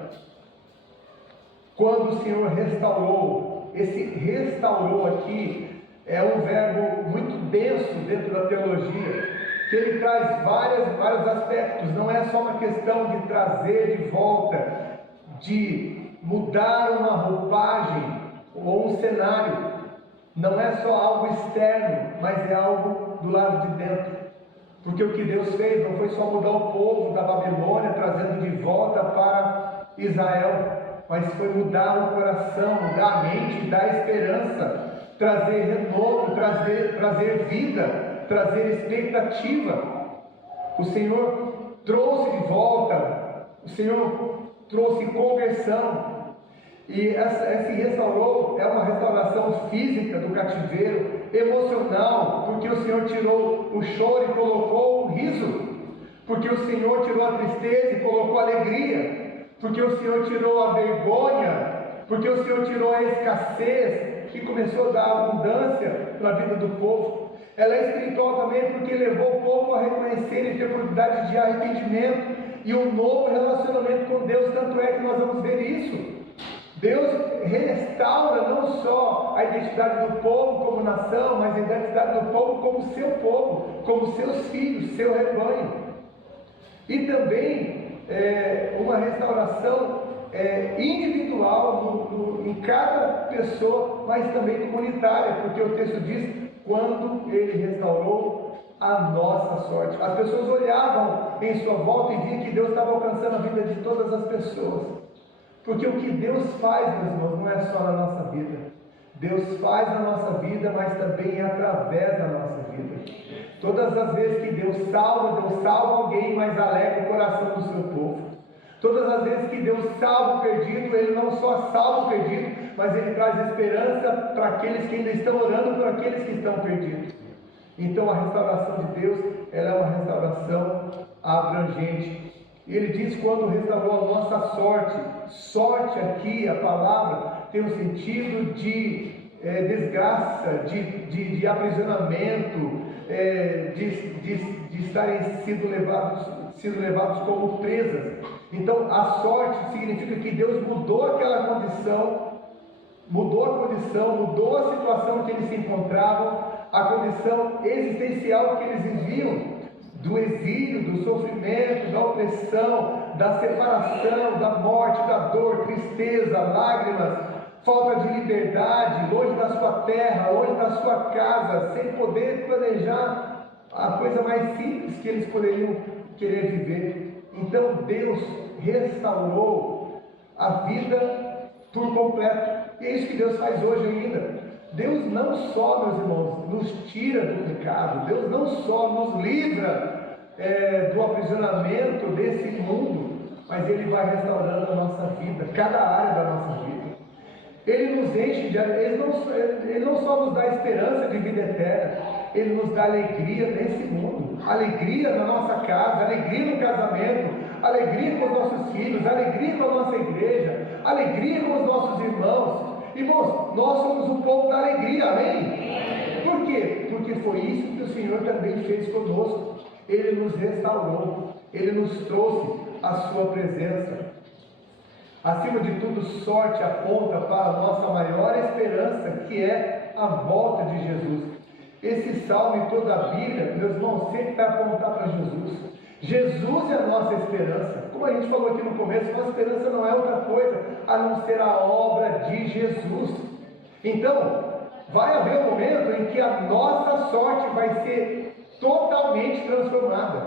Quando o Senhor restaurou, esse restaurou aqui é um verbo muito denso dentro da teologia, que ele traz vários aspectos. Não é só uma questão de trazer de volta, de mudar uma roupagem ou um cenário. Não é só algo externo, mas é algo do lado de dentro. Porque o que Deus fez não foi só mudar o povo da Babilônia, trazendo de volta para Israel, mas foi mudar o coração, mudar a mente, dar esperança, trazer renovo, trazer vida, trazer expectativa. O Senhor trouxe de volta, o Senhor trouxe conversão. E esse restaurou é uma restauração física do cativeiro, emocional, porque o Senhor tirou o choro e colocou o riso, porque o Senhor tirou a tristeza e colocou a alegria, porque o Senhor tirou a vergonha, porque o Senhor tirou a escassez e começou a dar abundância para a vida do povo. Ela é espiritual também porque levou o povo a reconhecer e ter oportunidade de arrependimento e um novo relacionamento com Deus. Tanto é que nós vamos ver isso. Deus restaura não só a identidade do povo como nação, mas a identidade do povo como seu povo, como seus filhos, seu rebanho. E também uma restauração individual em cada pessoa, mas também comunitária, porque o texto diz, quando ele restaurou a nossa sorte. As pessoas olhavam em sua volta e viam que Deus estava alcançando a vida de todas as pessoas. Porque o que Deus faz, meus irmãos, não é só na nossa vida. Deus faz na nossa vida, mas também é através da nossa vida. Todas as vezes que Deus salva alguém, mas alegra o coração do seu povo. Todas as vezes que Deus salva o perdido, Ele não só salva o perdido, mas Ele traz esperança para aqueles que ainda estão orando por aqueles que estão perdidos. Então a restauração de Deus, ela é uma restauração abrangente. Ele diz quando restaurou a nossa sorte. Sorte aqui, a palavra, tem um sentido de desgraça, de aprisionamento, de estarem sido levados como presas. Então a sorte significa que Deus mudou aquela condição, mudou a situação que eles se encontravam, a condição existencial que eles viviam, do exílio, do sofrimento, da opressão, da separação, da morte, da dor, tristeza, lágrimas, falta de liberdade, longe da sua terra, longe da sua casa, sem poder planejar a coisa mais simples que eles poderiam querer viver. Então Deus restaurou a vida por completo. E é isso que Deus faz hoje ainda. Deus não só, meus irmãos, nos tira do pecado, Deus não só nos livra do aprisionamento desse mundo, mas Ele vai restaurando a nossa vida, cada área da nossa vida. Ele nos enche Ele não só nos dá esperança de vida eterna, Ele nos dá alegria nesse mundo, alegria na nossa casa, alegria no casamento, alegria com os nossos filhos, alegria com a nossa igreja, alegria com os nossos irmãos. Irmãos, nós somos um povo da alegria, amém? Por quê? Porque foi isso que o Senhor também fez conosco. Ele nos restaurou, Ele nos trouxe a sua presença. Acima de tudo, sorte aponta para a nossa maior esperança, que é a volta de Jesus. Esse salmo e toda a Bíblia, meus irmãos, sempre vai apontar para Jesus. Jesus é a nossa esperança. Como a gente falou aqui no começo, nossa esperança não é outra coisa a não ser a obra de Jesus. Então, vai haver um momento em que a nossa sorte vai ser totalmente transformada,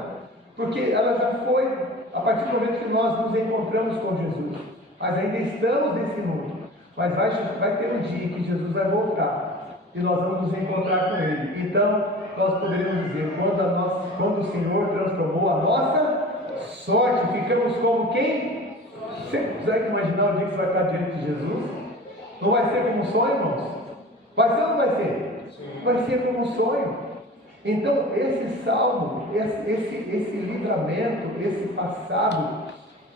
porque ela já foi a partir do momento que nós nos encontramos com Jesus. Mas ainda estamos nesse mundo. Mas vai ter um dia que Jesus vai voltar e nós vamos nos encontrar com Ele. Então, nós poderíamos dizer, quando o Senhor transformou a nossa sorte, ficamos como quem? Você consegue imaginar o dia que você vai estar diante de Jesus? Não vai ser como um sonho, irmãos? Vai ser ou não vai ser? Vai ser como um sonho. Então, esse salmo, esse livramento, esse passado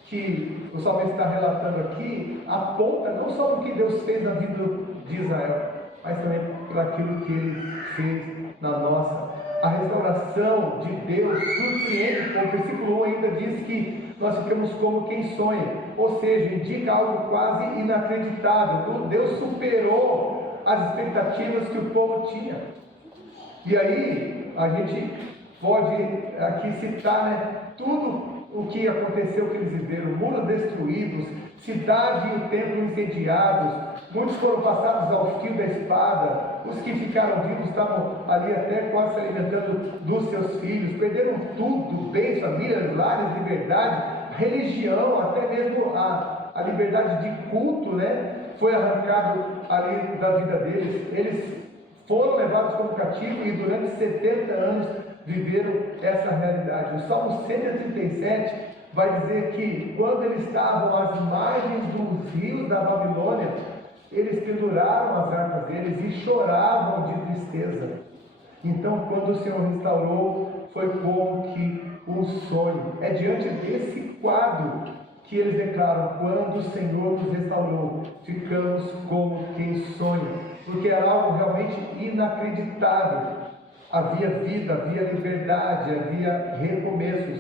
que o salmista está relatando aqui, aponta não só o que Deus fez na vida de Israel, mas também por aquilo que Ele fez na nossa. A restauração de Deus surpreende. O versículo 1 ainda diz que nós ficamos como quem sonha, ou seja, indica algo quase inacreditável. Deus superou as expectativas que o povo tinha. E aí a gente pode aqui citar, né, tudo o que aconteceu, que eles viveram: muros destruídos, cidade e o templo incendiados, muitos foram passados ao fio da espada, os que ficaram vivos estavam ali até quase se alimentando dos seus filhos, perderam tudo: bens, famílias, lares, liberdade, religião, até mesmo a liberdade de culto, né, foi arrancado ali da vida deles. Eles foram levados como cativos e durante 70 anos viveram essa realidade. O Salmo 137 vai dizer que quando eles estavam às margens dos rios da Babilônia, eles penduraram as harpas deles e choravam de tristeza. Então, quando o Senhor restaurou, foi como que um sonho. É diante desse quadro que eles declaram: quando o Senhor nos restaurou, ficamos como quem sonha. Porque era algo realmente inacreditável. Havia vida, havia liberdade, havia recomeços.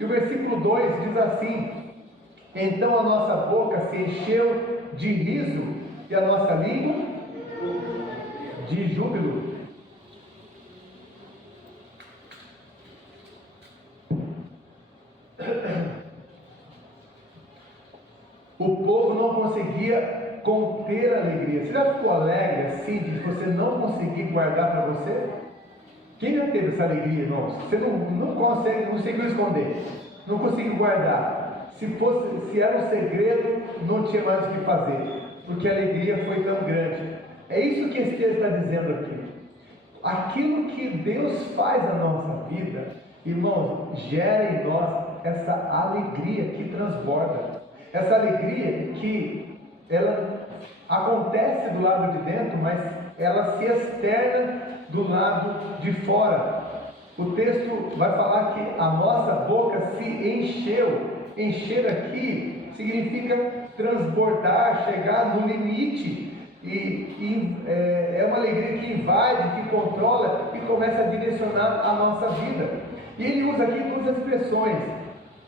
E o versículo 2 diz assim: então a nossa boca se encheu de riso e a nossa língua de júbilo. O povo não conseguia conter a alegria. Você já ficou alegre assim, de você não conseguir guardar para você? Quem já teve essa alegria, irmãos? Você não conseguiu esconder, não conseguiu guardar. Se era um segredo, não tinha mais o que fazer, porque a alegria foi tão grande. É isso que esse texto está dizendo aqui. Aquilo que Deus faz na nossa vida, irmãos, gera em nós essa alegria que transborda. Essa alegria que ela acontece do lado de dentro, mas ela se externa do lado de fora. O texto vai falar que a nossa boca se encheu. Encher aqui significa transbordar, chegar no limite. É uma alegria que invade, que controla e começa a direcionar a nossa vida. E ele usa aqui duas expressões: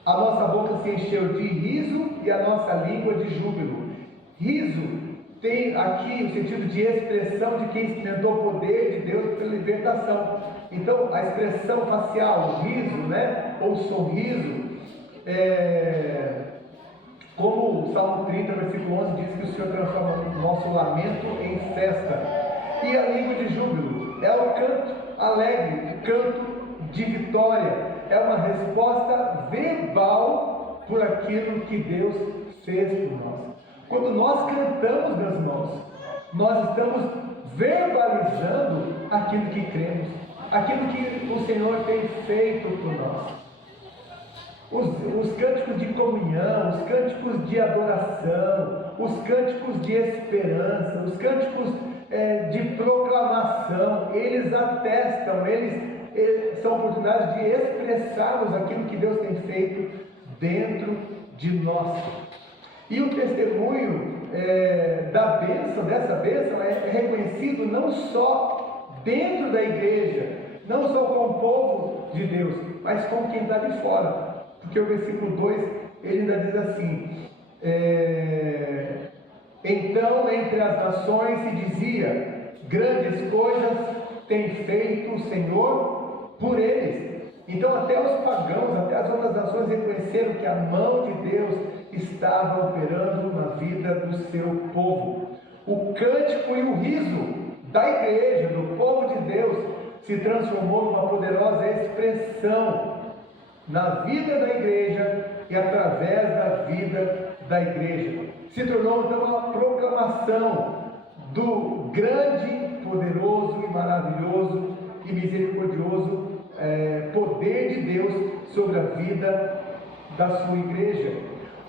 a nossa boca se encheu de riso e a nossa língua de júbilo. Riso tem aqui o sentido de expressão de quem experimentou o poder de Deus pela libertação. Então, a expressão facial, o riso, né, ou sorriso, como o Salmo 30, versículo 11 diz que o Senhor transforma o nosso lamento em festa. E a língua de júbilo é o canto alegre, o canto de vitória, é uma resposta verbal por aquilo que Deus fez por nós. Quando nós cantamos, meus irmãos, nós estamos verbalizando aquilo que cremos, aquilo que o Senhor tem feito por nós. Os cânticos de comunhão, os cânticos de adoração, os cânticos de esperança, os cânticos de proclamação, eles atestam, eles são oportunidades de expressarmos aquilo que Deus tem feito dentro de nós. E o testemunho da bênção, dessa bênção, é reconhecido não só dentro da igreja, não só com o povo de Deus, mas com quem está de fora. Porque o versículo 2, ele ainda diz assim: então entre as nações se dizia, grandes coisas tem feito o Senhor por eles. Então até os pagãos, até as outras nações reconheceram que a mão de Deus estava operando na vida do seu povo. O cântico e o riso da igreja, do povo de Deus, se transformou numa poderosa expressão na vida da igreja e através da vida da igreja. Se tornou então uma proclamação do grande, poderoso e maravilhoso e misericordioso poder de Deus sobre a vida da sua igreja.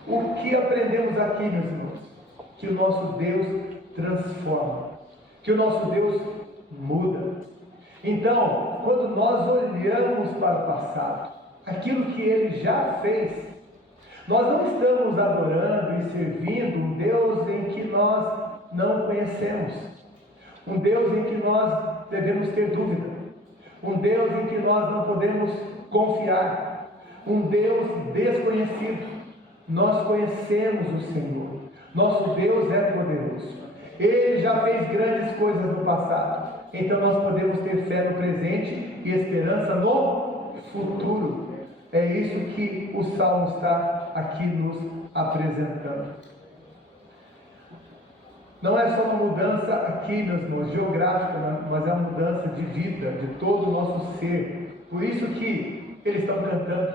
O que aprendemos aqui, meus irmãos? Que o nosso Deus transforma, que o nosso Deus muda. Então, quando nós olhamos para o passado, aquilo que Ele já fez, nós não estamos adorando e servindo um Deus em que nós não conhecemos. um Deus em que nós devemos ter dúvida, um Deus em que nós não podemos confiar, um Deus desconhecido. Nós conhecemos o Senhor, nosso Deus é poderoso, Ele já fez grandes coisas no passado, então nós podemos ter fé no presente e esperança no futuro. É isso que o Salmo está aqui nos apresentando. Não é só uma mudança aqui, meus irmãos, geográfica, mas é uma mudança de vida, de todo o nosso ser. Por isso que eles estão cantando.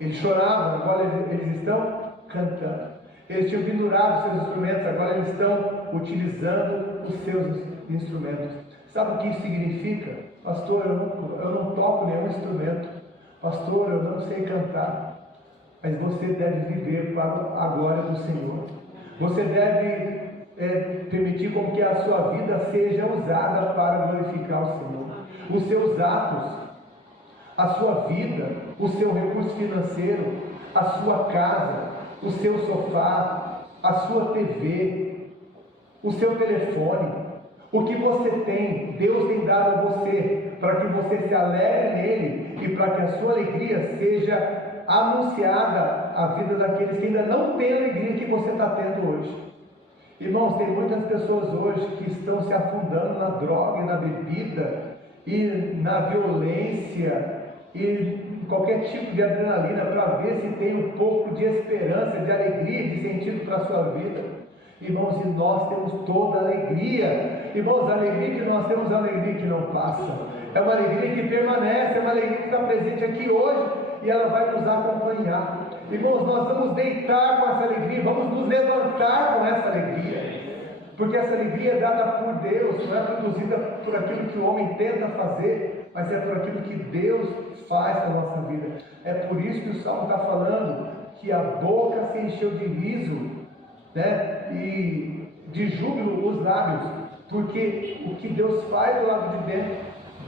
Eles choravam, agora eles estão cantando. Eles tinham pendurado seus instrumentos, agora eles estão utilizando os seus instrumentos. Sabe o que isso significa? Pastor, eu não toco nenhum instrumento. Pastor, eu não sei cantar. Mas você deve viver para a glória do Senhor. Você deve permitir com que a sua vida seja usada para glorificar o Senhor. Os seus atos, a sua vida, o seu recurso financeiro, a sua casa, o seu sofá, a sua TV, o seu telefone, o que você tem, Deus tem dado a você, para que você se alegre nele e para que a sua alegria seja anunciada à vida daqueles que ainda não têm a alegria que você está tendo hoje. Irmãos, tem muitas pessoas hoje que estão se afundando na droga e na bebida e na violência e em qualquer tipo de adrenalina para ver se tem um pouco de esperança, de alegria, de sentido para a sua vida. Irmãos, e nós temos toda a alegria. Irmãos, a alegria que nós temos é uma alegria que não passa. É uma alegria que permanece, é uma alegria que está presente aqui hoje e ela vai nos acompanhar. Irmãos, nós vamos deitar com essa alegria, vamos nos levantar com essa alegria. Porque essa alegria é dada por Deus, não é produzida por aquilo que o homem tenta fazer, mas é por aquilo que Deus faz na nossa vida. É por isso que o Salmo está falando que a boca se encheu de riso, né? E de júbilo os lábios, porque o que Deus faz do lado de dentro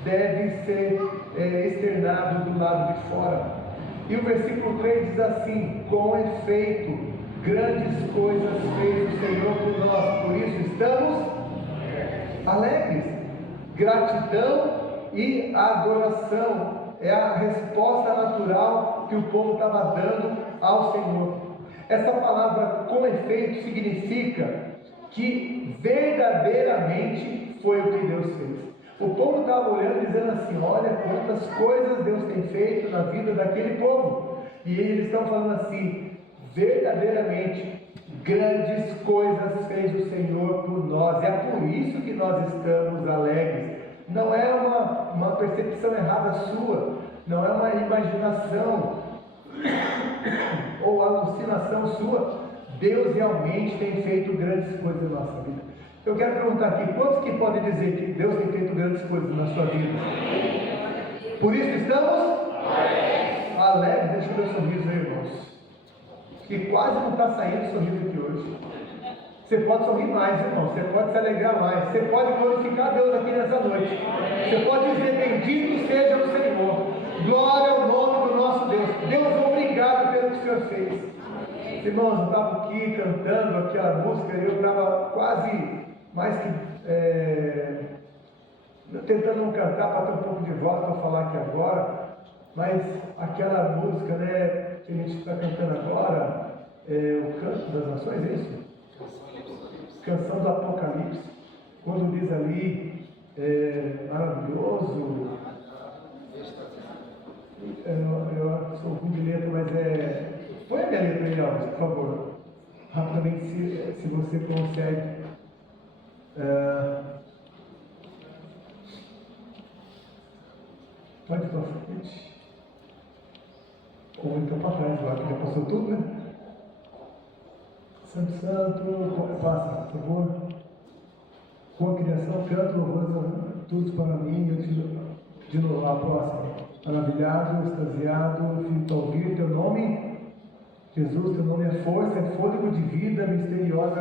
deve ser externado do lado de fora. E o versículo 3 diz assim: com efeito, grandes coisas fez o Senhor por nós, por isso estamos alegres. Gratidão e adoração é a resposta natural que o povo estava dando ao Senhor. Essa palavra com efeito significa que verdadeiramente foi o que Deus fez. O povo estava olhando e dizendo assim: olha quantas coisas Deus tem feito na vida daquele povo. E eles estão falando assim: verdadeiramente grandes coisas fez o Senhor por nós. É por isso que nós estamos alegres. Não é uma percepção errada sua, não é uma imaginação ou alucinação sua. Deus realmente tem feito grandes coisas na nossa vida. Eu quero perguntar aqui: quantos que podem dizer que Deus tem feito grandes coisas na sua vida? Por isso estamos alegres. Deixa eu ver o sorriso aí, irmãos, que quase não está saindo sorriso aqui hoje. Você pode sorrir mais, irmão, você pode se alegrar mais, você pode glorificar Deus aqui nessa noite. Você pode dizer: bendito seja o Senhor, glória ao nome do nosso Deus. Deus, obrigado pelo que o Senhor fez. Irmãos, eu estava aqui cantando aquela música e eu estava quase mais que tentando não cantar para ter um pouco de voz para falar aqui agora, mas aquela música, né, que a gente está cantando agora, o Canto das Nações, é isso? Canção do Apocalipse, quando diz ali, maravilhoso, eu sou ruim de letra, mas põe a minha letra aí, Alves, por favor, rapidamente, se você consegue. Pode ir para frente, ou então para trás, lá que já passou tudo, né? Santo, Santo, passa, por favor. Com a criação, canto louvores a todos para mim. Eu de novo, a próxima. Maravilhado, extasiado, filho, ouvir teu nome, Jesus, teu nome é força, é fôlego de vida, misteriosa.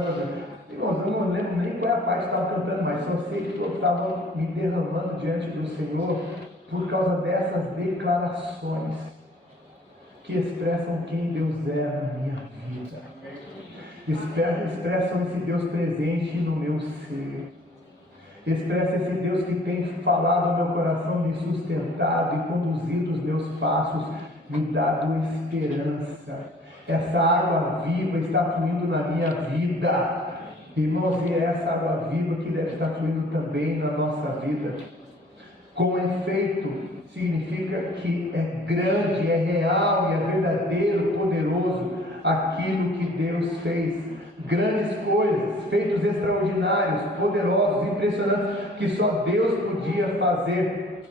Irmãos, eu não lembro nem qual é a parte que estava cantando, mas só sei que eu estava me derramando diante do Senhor por causa dessas declarações que expressam quem Deus é na minha vida. Expressam esse Deus presente no meu ser. Expressa esse Deus que tem falado ao meu coração, me sustentado e conduzido os meus passos, me dado esperança. Essa água viva está fluindo na minha vida. Irmãos, e é essa água viva que deve estar fluindo também na nossa vida. Com efeito, significa que é grande, é real e é verdadeiro, poderoso aquilo que Deus fez. Grandes coisas, feitos extraordinários, poderosos, impressionantes, que só Deus podia fazer.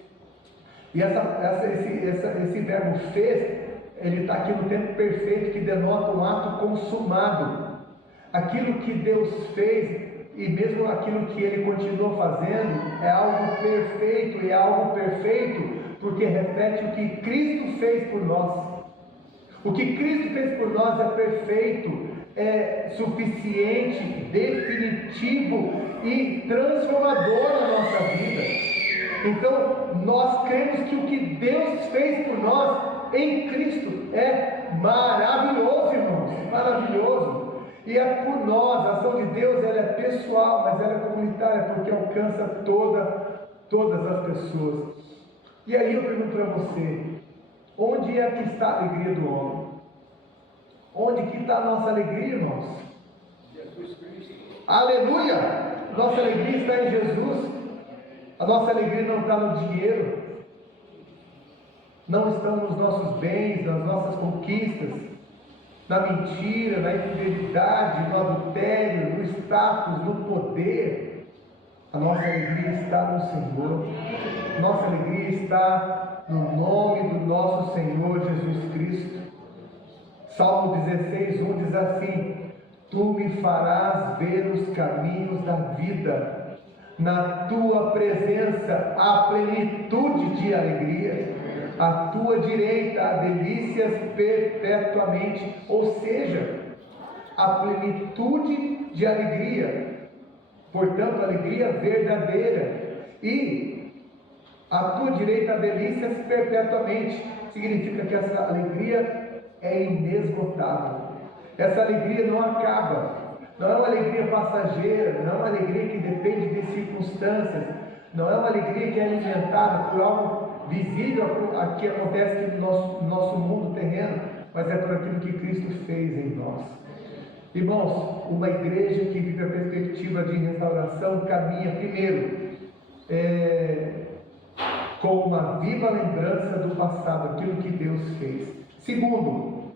E esse verbo fez, ele está aqui no tempo perfeito, que denota um ato consumado. Aquilo que Deus fez, e mesmo aquilo que Ele continua fazendo, é algo perfeito, e é algo perfeito, porque reflete o que Cristo fez por nós. O que Cristo fez por nós é perfeito, é suficiente, definitivo e transformador na nossa vida. Então, nós cremos que o que Deus fez por nós em Cristo é maravilhoso, irmãos, maravilhoso. E é por nós, a ação de Deus ela é pessoal, mas ela é comunitária, porque alcança todas as pessoas. E aí eu pergunto para você, onde é que está a alegria do homem? Onde que está a nossa alegria, irmãos? Jesus Cristo. Aleluia! Nossa alegria está em Jesus. A nossa alegria não está no dinheiro, não está nos nossos bens, nas nossas conquistas, na mentira, na infidelidade, no adultério, no status, no poder. A nossa alegria está no Senhor. Nossa alegria está no nome do nosso Senhor Jesus Cristo. Salmo 16:1 diz assim: Tu me farás ver os caminhos da vida. Na tua presença há plenitude de alegria. À tua direita há delícias perpetuamente. Ou seja, a plenitude de alegria. Portanto, alegria verdadeira. E à tua direita há delícias perpetuamente. Significa que essa alegria é inesgotável. Essa alegria não acaba. Não é uma alegria passageira, não é uma alegria que depende de circunstâncias, não é uma alegria que é alimentada por algo visível que acontece no nosso mundo terreno, mas é por aquilo que Cristo fez em nós. Irmãos, uma igreja que vive a perspectiva de restauração caminha primeiro com uma viva lembrança do passado, aquilo que Deus fez. Segundo,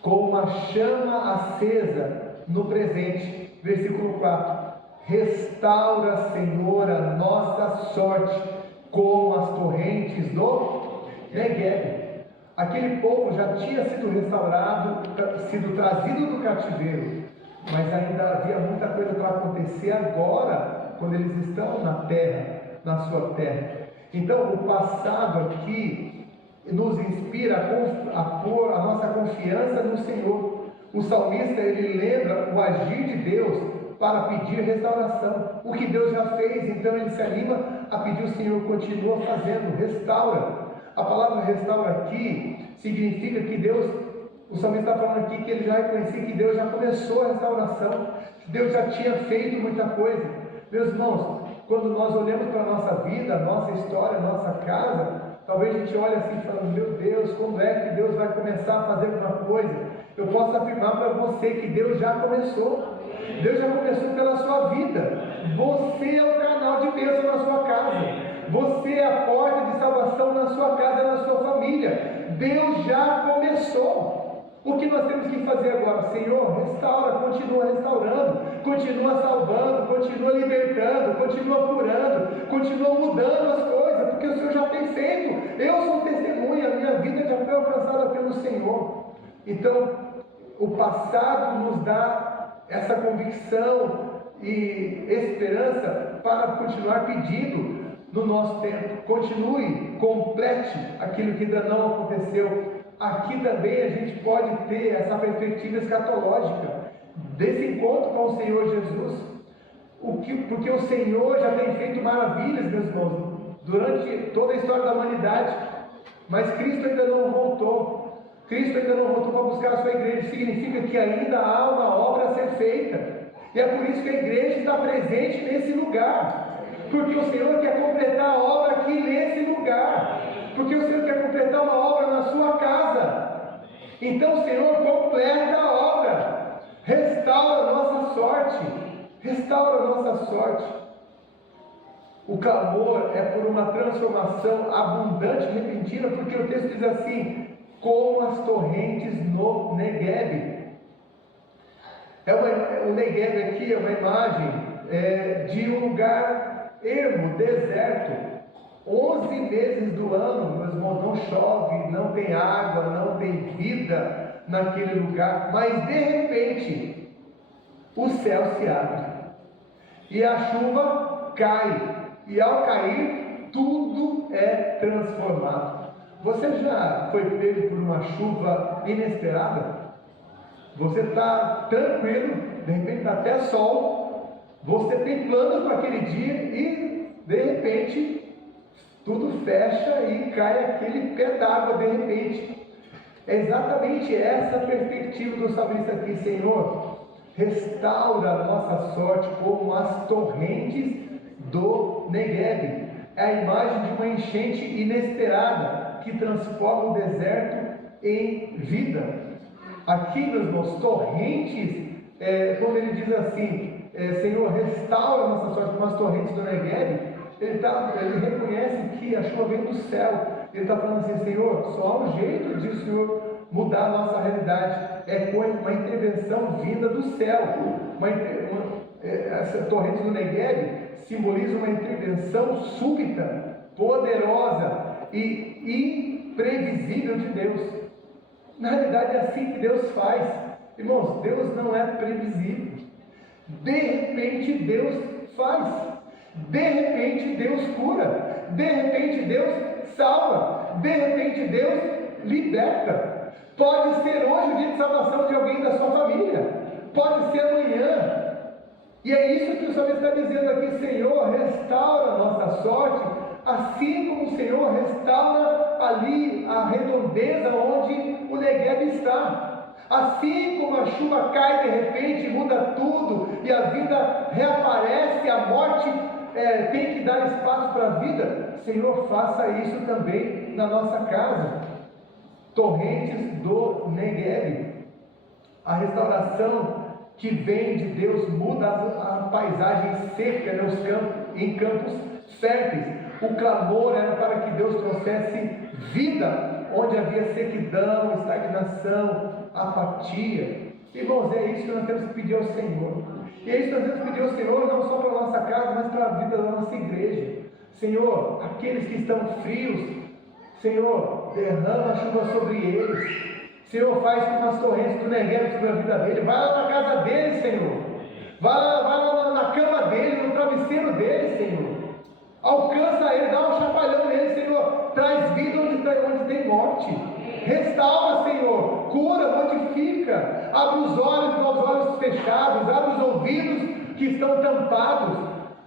com uma chama acesa no presente. Versículo 4: Restaura, Senhor, a nossa sorte como as torrentes do Negueb. Aquele povo já tinha sido restaurado, sido trazido do cativeiro, mas ainda havia muita coisa para acontecer agora, quando eles estão na terra, na sua terra. Então o passado aqui nos inspira a pôr a nossa confiança no Senhor. O salmista, ele lembra o agir de Deus para pedir restauração. O que Deus já fez, então ele se anima a pedir o Senhor, continua fazendo, restaura. A palavra restaura aqui significa que Deus, o salmista está falando aqui que ele já reconhecia que Deus já começou a restauração, que Deus já tinha feito muita coisa. Meus irmãos, quando nós olhamos para a nossa vida, a nossa história, a nossa casa, talvez a gente olhe assim falando: meu Deus, como é que Deus vai começar a fazer alguma coisa? Eu posso afirmar para você que Deus já começou. Deus já começou pela sua vida. Você é o canal de bênção na sua casa. Você é a porta de salvação na sua casa e na sua família. Deus já começou. O que nós temos que fazer agora? Senhor, restaura, continua restaurando, continua salvando, continua libertando, continua curando, continua mudando as coisas, porque o Senhor já tem feito. Eu sou testemunha, a minha vida já foi alcançada pelo Senhor. Então, o passado nos dá essa convicção e esperança para continuar pedindo no nosso tempo. Continue, complete aquilo que ainda não aconteceu. Aqui também a gente pode ter essa perspectiva escatológica desse encontro com o Senhor Jesus. Porque o Senhor já tem feito maravilhas, meus irmãos, durante toda a história da humanidade. Mas Cristo ainda não voltou. Cristo ainda não voltou para buscar a sua igreja. Significa que ainda há uma obra a ser feita. E é por isso que a igreja está presente nesse lugar. porque o Senhor quer completar a obra aqui nesse lugar, porque o Senhor quer completar uma obra na sua casa. Então, Senhor, completa a obra, restaura a nossa sorte, restaura a nossa sorte. O clamor é por uma transformação abundante e repentina, porque o texto diz assim: como as torrentes no Negueb. O Negueb aqui é uma imagem de um lugar ermo, deserto. 11 meses do ano, meus irmãos, não chove, não tem água, não tem vida naquele lugar, mas de repente o céu se abre e a chuva cai, e ao cair tudo é transformado. Você já foi pego por uma chuva inesperada? Você está tranquilo, de repente está até sol, você tem planos para aquele dia e de repente tudo fecha e cai aquele pé d'água de repente. É exatamente essa a perspectiva do salmista aqui: Senhor, restaura a nossa sorte como as torrentes do Negueb. É a imagem de uma enchente inesperada que transforma o deserto em vida. Aqui, meus irmãos, torrentes, quando ele diz assim, Senhor, restaura a nossa sorte como as torrentes do Negueb, ele reconhece que a chuva vem do céu. Ele está falando assim: Senhor, só há um jeito de o Senhor mudar a nossa realidade, é com uma intervenção vinda do céu. Essa torrente do Negueb simboliza uma intervenção súbita, poderosa e imprevisível de Deus. Na realidade é assim que Deus faz. Irmãos, Deus não é previsível. De repente Deus faz. De repente Deus cura. De repente Deus salva. De repente Deus liberta. Pode ser hoje o dia de salvação de alguém da sua família. Pode ser amanhã. E é isso que o salmista está dizendo aqui: Senhor, restaura a nossa sorte, assim como o Senhor restaura ali a redondeza onde o Negueb está. Assim como a chuva cai de repente, muda tudo, e a vida reaparece, a morte tem que dar espaço para a vida. Senhor, faça isso também na nossa casa. Torrentes do Negueb. A restauração que vem de Deus muda a paisagem seca em campos férteis. O clamor era para que Deus trouxesse vida onde havia sequidão, estagnação, apatia. Irmãos, é isso que nós temos que pedir ao Senhor. E é isso que nós temos que pedir ao Senhor, não só para a nossa casa, mas para a vida da nossa igreja. Senhor, aqueles que estão frios, Senhor, derrama a chuva sobre eles. Senhor, faz como as torrentes do Negueb sobre a vida dele. Vai lá na casa dele, Senhor. Vai lá na cama dele, no travesseiro dele, Senhor. Alcança ele, dá um chapalhão nele, Senhor. Traz vida onde tem morte. Restaura, Senhor. Cura, modifica. Abre os olhos, dá os olhos fechados. Abre os ouvidos que estão tampados.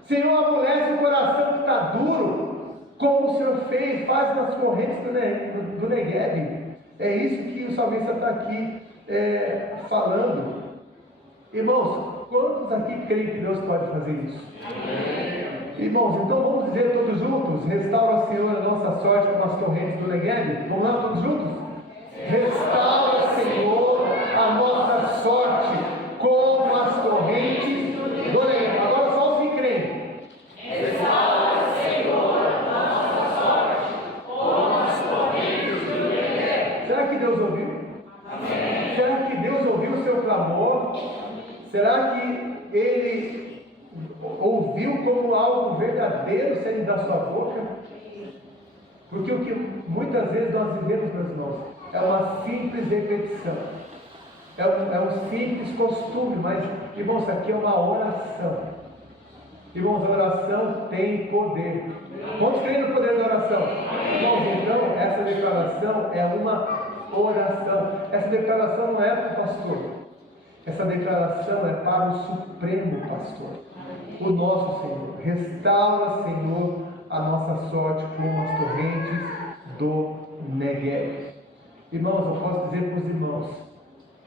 Senhor, amolece o coração que está duro, como o Senhor fez, faz nas correntes do Negueb. É isso que o salmista está aqui falando. Irmãos, quantos aqui creem que Deus pode fazer isso? Irmãos, então vamos dizer todos juntos: restaura, Senhor, a nossa sorte como as torrentes do Negueb. Vamos lá todos juntos? Restaura, Senhor, a nossa sorte como as torrentes do Negueb. Agora só os que creem. Restaura, Senhor, a nossa sorte como as torrentes do Negueb. Será que Deus ouviu? Amém. Será que Deus ouviu o seu clamor? Será que Ele ouviu como algo verdadeiro saindo da sua boca? Porque o que muitas vezes nós vivemos, meus irmãos, é uma simples repetição, é um simples costume, mas, irmãos, isso aqui é uma oração. Irmãos, a oração tem poder. Vamos crer no poder da oração? Irmãos, então, essa declaração é uma oração. Essa declaração não é para o pastor. Essa declaração é para o Supremo Pastor, o nosso Senhor. Restaura, Senhor, a nossa sorte como as torrentes do Negueb. Irmãos, eu posso dizer para os irmãos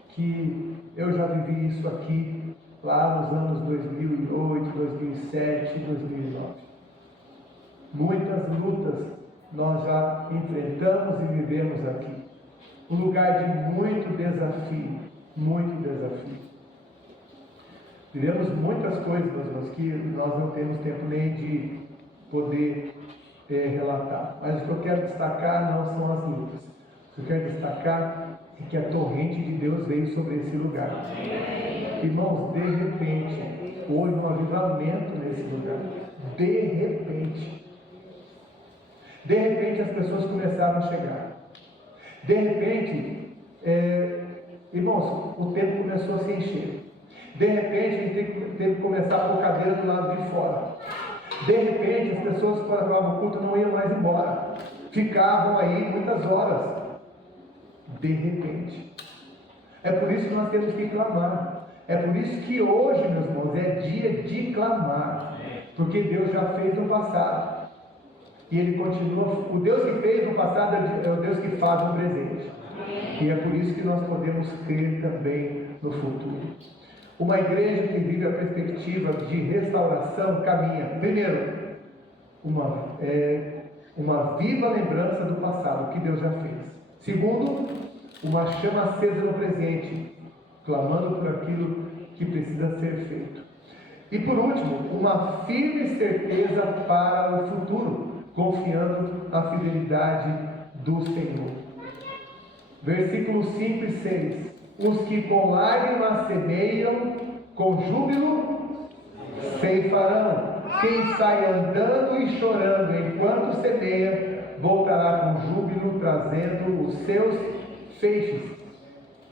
que eu já vivi isso aqui lá nos anos 2008, 2007, 2009. muitas lutas nós já enfrentamos e vivemos aqui. Um lugar de muito desafio, muito desafio. Vivemos muitas coisas, meus irmãos, que nós não temos tempo nem de poder relatar. Mas o que eu quero destacar não são as lutas. O que eu quero destacar é que a torrente de Deus veio sobre esse lugar. Irmãos, de repente, houve um avivamento nesse lugar. De repente as pessoas começaram a chegar. De repente, irmãos, o templo começou a se encher. De repente, a gente teve que começar a pôr cadeira do lado de fora. De repente, as pessoas, quando acabavam o culto, não iam mais embora. Ficavam aí muitas horas. De repente. É por isso que nós temos que clamar. É por isso que hoje, meus irmãos, é dia de clamar. Porque Deus já fez no passado. E Ele continua. O Deus que fez no passado é o Deus que faz no presente. E é por isso que nós podemos crer também no futuro. Uma igreja que vive a perspectiva de restauração caminha, primeiro, uma viva lembrança do passado, que Deus já fez. Segundo, uma chama acesa no presente, clamando por aquilo que precisa ser feito. E por último, uma firme certeza para o futuro, confiando na fidelidade do Senhor. Versículos 5 e 6. Os que com lágrimas semeiam, com júbilo ceifarão. Quem sai andando e chorando enquanto semeia, voltará com júbilo, trazendo os seus feixes.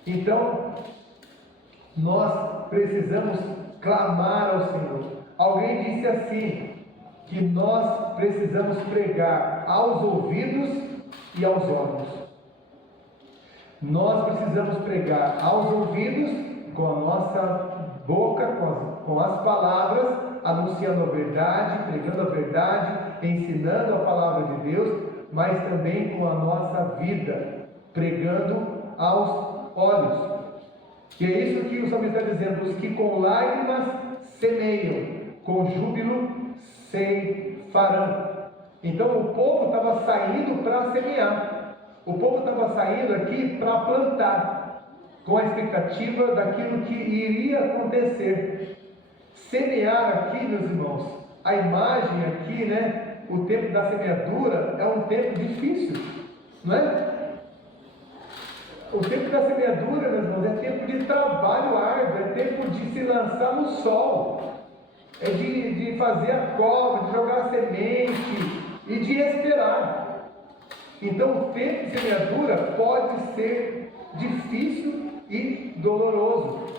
Então, nós precisamos clamar ao Senhor. Alguém disse assim, que nós precisamos pregar aos ouvidos e aos olhos. Nós precisamos pregar aos ouvidos com a nossa boca, com as palavras, anunciando a verdade, pregando a verdade, ensinando a palavra de Deus, mas também com a nossa vida, pregando aos olhos. E é isso que o salmista está dizendo: os que com lágrimas semeiam, com júbilo ceifarão. Então o povo estava saindo para semear. O povo estava saindo aqui para plantar, com a expectativa daquilo que iria acontecer. Semear aqui, meus irmãos, a imagem aqui, né? O tempo da semeadura é um tempo difícil, não é? O tempo da semeadura, meus irmãos, é tempo de trabalho árduo, é tempo de se lançar no sol, é de fazer a cova, de jogar a semente e de esperar. Então o tempo de semeadura pode ser difícil e doloroso.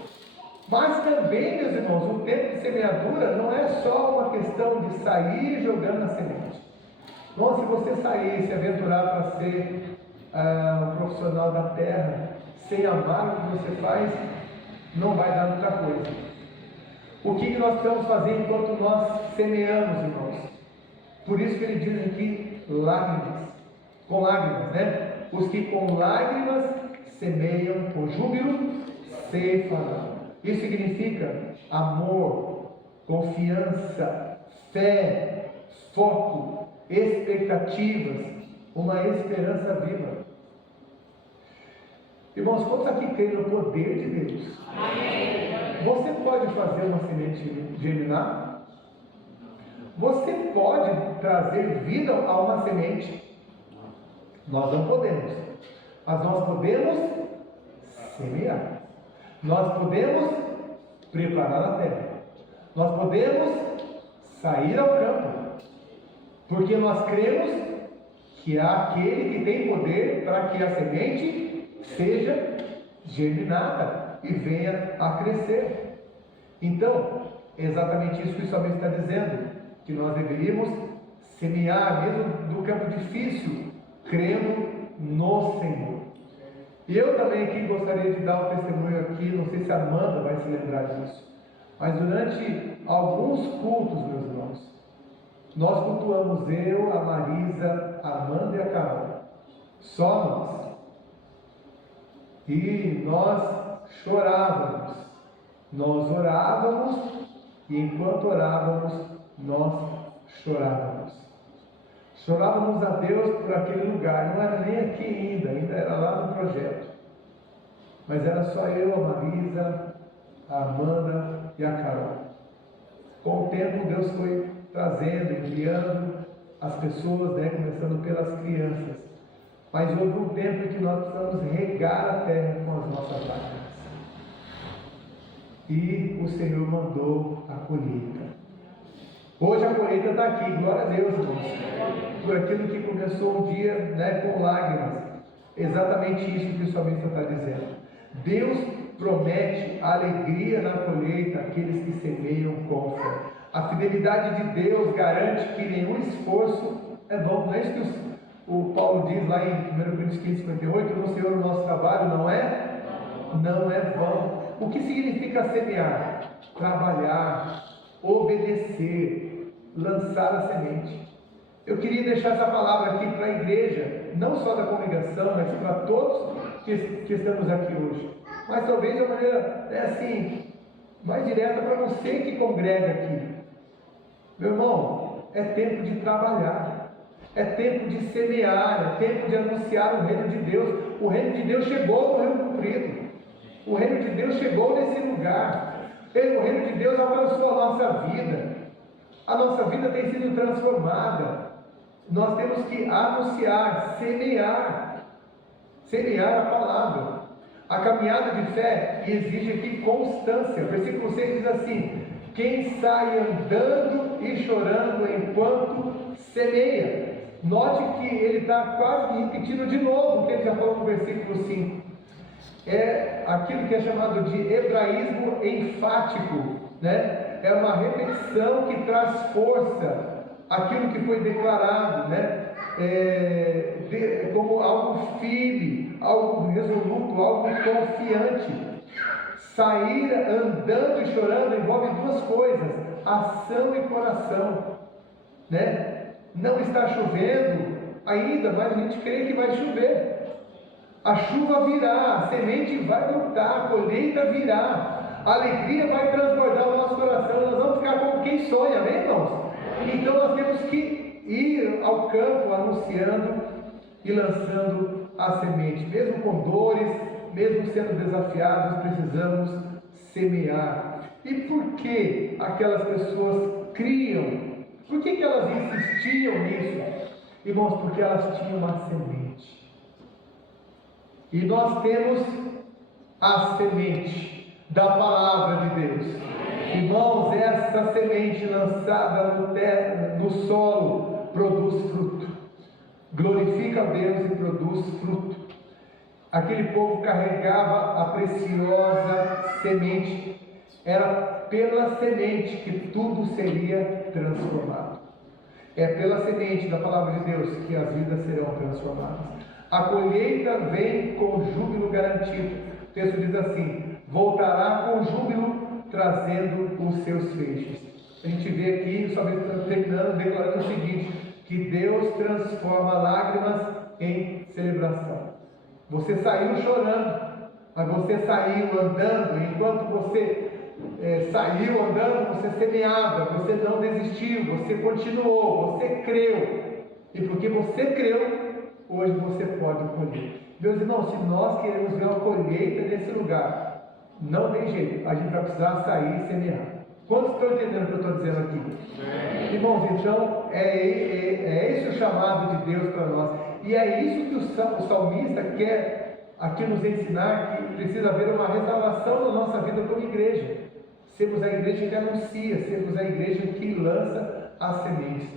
Mas também, meus irmãos, o tempo de semeadura não é só uma questão de sair jogando a semente. Não, se você sair, se aventurar para ser um profissional da terra, sem amar o que você faz, não vai dar muita coisa. O que nós estamos fazendo enquanto nós semeamos, irmãos? Por isso que ele diz aqui, lágrimas. Com lágrimas, né? Os que com lágrimas semeiam, com júbilo ceifarão. Isso significa amor, confiança, fé, foco, expectativas, uma esperança viva. Irmãos, quantos aqui creem no poder de Deus? Amém. Você pode fazer uma semente germinar? Você pode trazer vida a uma semente? Nós não podemos, mas nós podemos semear. Nós podemos preparar a terra. Nós podemos sair ao campo, porque nós cremos que há aquele que tem poder para que a semente seja germinada e venha a crescer. Então, é exatamente isso que o salmista está dizendo, que nós deveríamos semear, mesmo no campo difícil, crendo no Senhor. E eu também aqui gostaria de dar um testemunho aqui, não sei se a Amanda vai se lembrar disso, mas durante alguns cultos, meus irmãos, nós cultuamos eu, a Marisa, a Amanda e a Carol, só nós. E nós chorávamos, nós orávamos, e enquanto orávamos, nós chorávamos. Chorávamos a Deus por aquele lugar, não era nem aqui ainda era lá no projeto. Mas era só eu, a Marisa, a Amanda e a Carol. Com o tempo, Deus foi trazendo, enviando as pessoas, né, começando pelas crianças. Mas houve um tempo em que nós precisamos regar a terra com as nossas lágrimas. E o Senhor mandou a colheita. Hoje a colheita está aqui, glória a Deus, irmãos. Por aquilo que começou um dia, né, com lágrimas. Exatamente isso que o salmista está dizendo. Deus promete alegria na colheita àqueles que semeiam com fé. A fidelidade de Deus garante que nenhum esforço é vão. Não é isso que o Paulo diz lá em 1 Coríntios 15, 58, no Senhor o nosso trabalho não é vão. O que significa semear? Trabalhar, obedecer, lançar a semente. Eu queria deixar essa palavra aqui para a igreja, não só da congregação, mas para todos que estamos aqui hoje. Mas talvez de uma maneira mais direta para você que congrega aqui. Meu irmão, é tempo de trabalhar, é tempo de semear, é tempo de anunciar o reino de Deus. O reino de Deus chegou no Rio Comprido. O reino de Deus chegou nesse lugar. O reino de Deus alcançou a nossa vida. A nossa vida tem sido transformada. Nós temos que anunciar, semear a palavra. A caminhada de fé exige aqui constância. Versículo 6 diz assim: quem sai andando e chorando enquanto semeia. Note que ele está quase repetindo de novo o que ele já falou no versículo 5. É aquilo que é chamado de hebraísmo enfático, né? É uma repetição que traz força àquilo que foi declarado, né? Como algo firme, algo resoluto, algo confiante. Sair andando e chorando envolve duas coisas: ação e coração, né? Não está chovendo ainda, mas a gente crê que vai chover. A chuva virá, a semente vai brotar, a colheita virá, a alegria vai transbordar o nosso coração. Nós vamos ficar como quem sonha, amém, irmãos? Então nós temos que ir ao campo anunciando e lançando a semente, mesmo com dores, mesmo sendo desafiados, precisamos semear. E por que aquelas pessoas criam? Por que elas insistiam nisso? Irmãos, porque elas tinham uma semente. E nós temos a semente da palavra de Deus. Irmãos, essa semente lançada no solo produz fruto. Glorifica a Deus e produz fruto. Aquele povo carregava a preciosa semente. Era pela semente que tudo seria transformado. É pela semente da palavra de Deus que as vidas serão transformadas. A colheita vem com júbilo garantido. O texto diz assim: voltará com júbilo, trazendo os seus feixes. A gente vê aqui, só terminando, declarando o seguinte: que Deus transforma lágrimas em celebração. Você saiu chorando, mas você saiu andando. Enquanto você saiu andando, você semeava, você não desistiu, você continuou, você creu. E porque você creu, hoje você pode colher. Meus irmãos, se nós queremos ver uma colheita nesse lugar, não tem jeito, a gente vai precisar sair e semear. Quantos estão entendendo o que eu estou dizendo aqui? Irmãos, então, é esse o chamado de Deus para nós. E é isso que o salmista quer aqui nos ensinar, que precisa haver uma restauração na nossa vida como igreja. Sermos a igreja que anuncia, sermos a igreja que lança as sementes.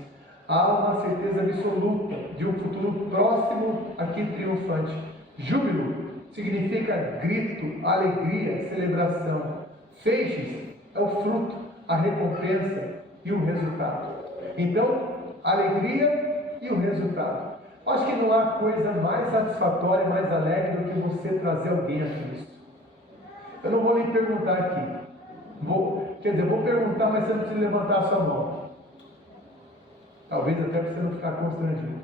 Há uma certeza absoluta de um futuro próximo aqui triunfante. Júbilo significa grito, alegria, celebração. Feixes é o fruto, a recompensa e o resultado. Então, alegria e o resultado. Acho que não há coisa mais satisfatória, mais alegre do que você trazer alguém a Cristo. Eu não vou lhe perguntar aqui. Vou perguntar, mas você não precisa levantar a sua mão. Talvez até para você não ficar constrangido.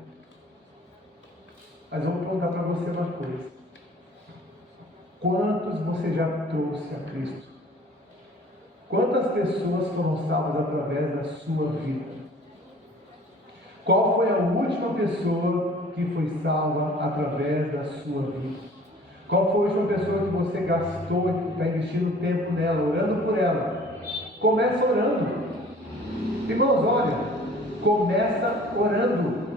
Mas vou perguntar para você uma coisa: quantos você já trouxe a Cristo? Quantas pessoas foram salvas através da sua vida? Qual foi a última pessoa que foi salva através da sua vida? Qual foi a última pessoa que você gastou e está investindo tempo nela, orando por ela? Começa orando. Irmãos, olha, começa orando.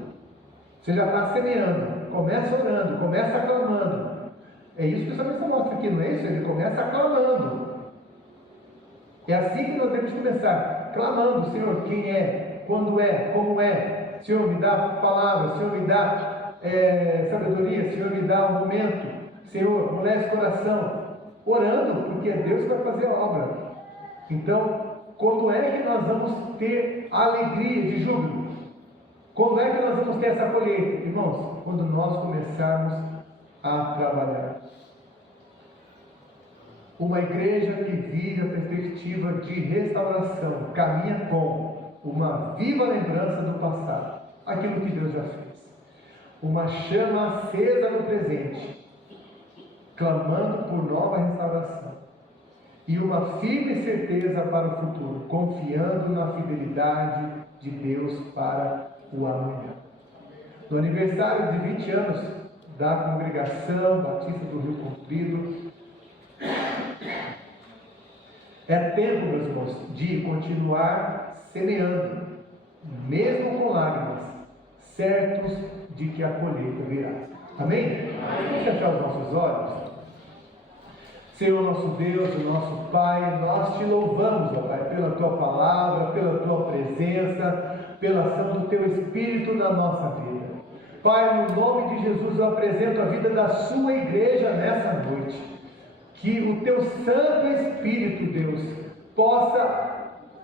Você já está semeando. Começa orando, começa aclamando. É isso que o salmista mostra aqui, não é isso? Ele começa aclamando. É assim que nós temos que começar, clamando: Senhor, quem é, quando é, como é. Senhor, me dá palavra, Senhor, me dá sabedoria, Senhor, me dá um momento, Senhor, amolece o coração, orando, porque é Deus que vai fazer a obra. Então, quando é que nós vamos ter a alegria de júbilo? Quando é que nós vamos ter essa colheita? Irmãos, quando nós começarmos a trabalhar. Uma igreja que vive a perspectiva de restauração, caminha com uma viva lembrança do passado, aquilo que Deus já fez, uma chama acesa no presente, clamando por nova restauração, e uma firme certeza para o futuro, confiando na fidelidade de Deus para o amanhã. No aniversário de 20 anos da Congregação Batista do Rio Comprido, é tempo, meus irmãos, de continuar semeando, mesmo com lágrimas, certos de que a colheita virá. Amém? Vamos fechar os nossos olhos? Senhor nosso Deus, o nosso Pai, nós te louvamos, ó Pai, pela Tua palavra, pela Tua presença, pela ação do Teu Espírito na nossa vida. Pai, no nome de Jesus, eu apresento a vida da Sua igreja nessa noite. Que o Teu Santo Espírito, Deus, possa,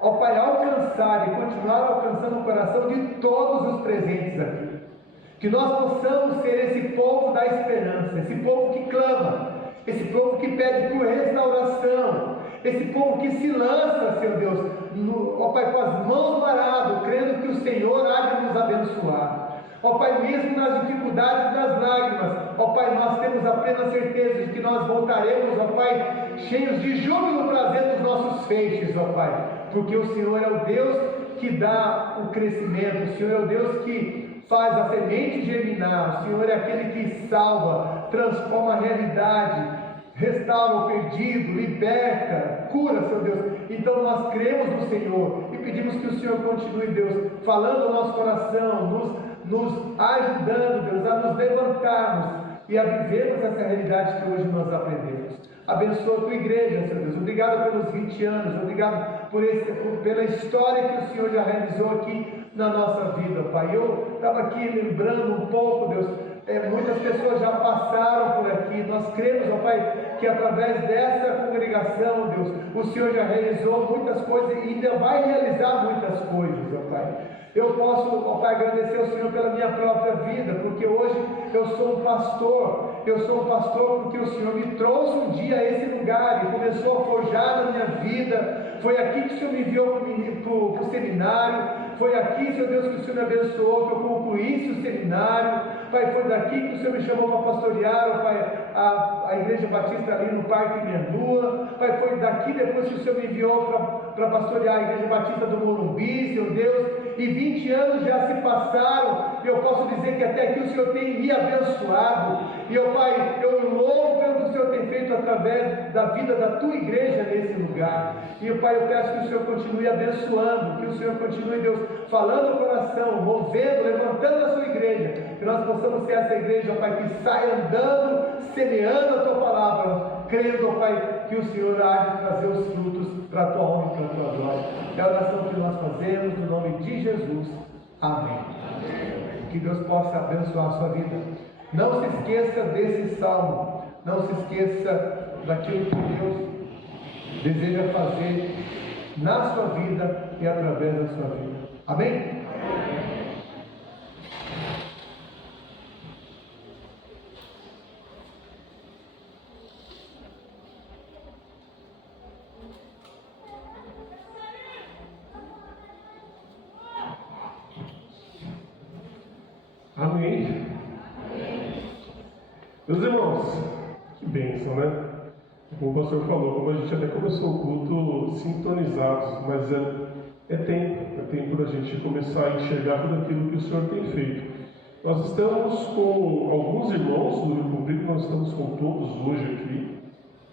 ó Pai, alcançar e continuar alcançando o coração de todos os presentes aqui. Que nós possamos ser esse povo da esperança, esse povo que clama, esse povo que pede por restauração, esse povo que se lança, Senhor Deus, ó Pai, com as mãos paradas, crendo que o Senhor há de nos abençoar. Ó Pai, mesmo nas dificuldades e nas lágrimas, ó Pai, nós temos a plena certeza de que nós voltaremos, ó Pai, cheios de júbilo, trazendo os nossos feixes, ó Pai, porque o Senhor é o Deus que dá o crescimento, o Senhor é o Deus que faz a semente germinar, o Senhor é aquele que salva, transforma a realidade, restaura o perdido, liberta, cura, Senhor Deus. Então nós cremos no Senhor e pedimos que o Senhor continue, Deus, falando ao nosso coração, nos ajudando, Deus, a nos levantarmos e a vivermos essa realidade que hoje nós aprendemos. Abençoa a Tua igreja, Senhor Deus. Obrigado pelos 20 anos, obrigado pela história que o Senhor já realizou aqui na nossa vida, Pai. Eu estava aqui lembrando um pouco, Deus, muitas pessoas já passaram por aqui. Nós cremos, ó Pai, que através dessa congregação, Deus, o Senhor já realizou muitas coisas e ainda vai realizar muitas coisas, ó Pai. Eu posso, ó Pai, agradecer ao Senhor pela minha própria vida, porque hoje eu sou um pastor. Eu sou um pastor porque o Senhor me trouxe um dia a esse lugar e começou a forjar na minha vida. Foi aqui que o Senhor me enviou para o seminário. Foi aqui, Senhor Deus, que o Senhor me abençoou, que eu concluísse o seminário. Pai, foi daqui que o Senhor me chamou para pastorear, ó Pai, a Igreja Batista ali no Parque Lua. Pai, foi daqui depois que o Senhor me enviou para pastorear a Igreja Batista do Morumbi, Senhor Deus. E 20 anos já se passaram, e eu posso dizer que até aqui o Senhor tem me abençoado. E, ó Pai, eu louvo pelo que o Senhor tem feito através da vida da Tua igreja nesse lugar. E, Pai, eu peço que o Senhor continue abençoando, que o Senhor continue, Deus, falando no coração, movendo, levantando a Sua igreja, que nós possamos ser essa igreja, ó Pai, que sai andando, semeando a Tua palavra, crendo, ó Pai, que o Senhor há de trazer os frutos para a Tua honra e para a Tua glória. É a oração que nós fazemos no nome de Jesus. Amém. Que Deus possa abençoar a sua vida. Não se esqueça desse salmo. Não se esqueça daquilo que Deus deseja fazer na sua vida e através da sua vida. Amém? Amém. Meus irmãos, que bênção, né? Como o pastor falou, como a gente até começou o culto sintonizados, mas é tempo da gente começar a enxergar tudo aquilo que o Senhor tem feito. Nós estamos com alguns irmãos do Rio Comprido, nós estamos com todos hoje aqui,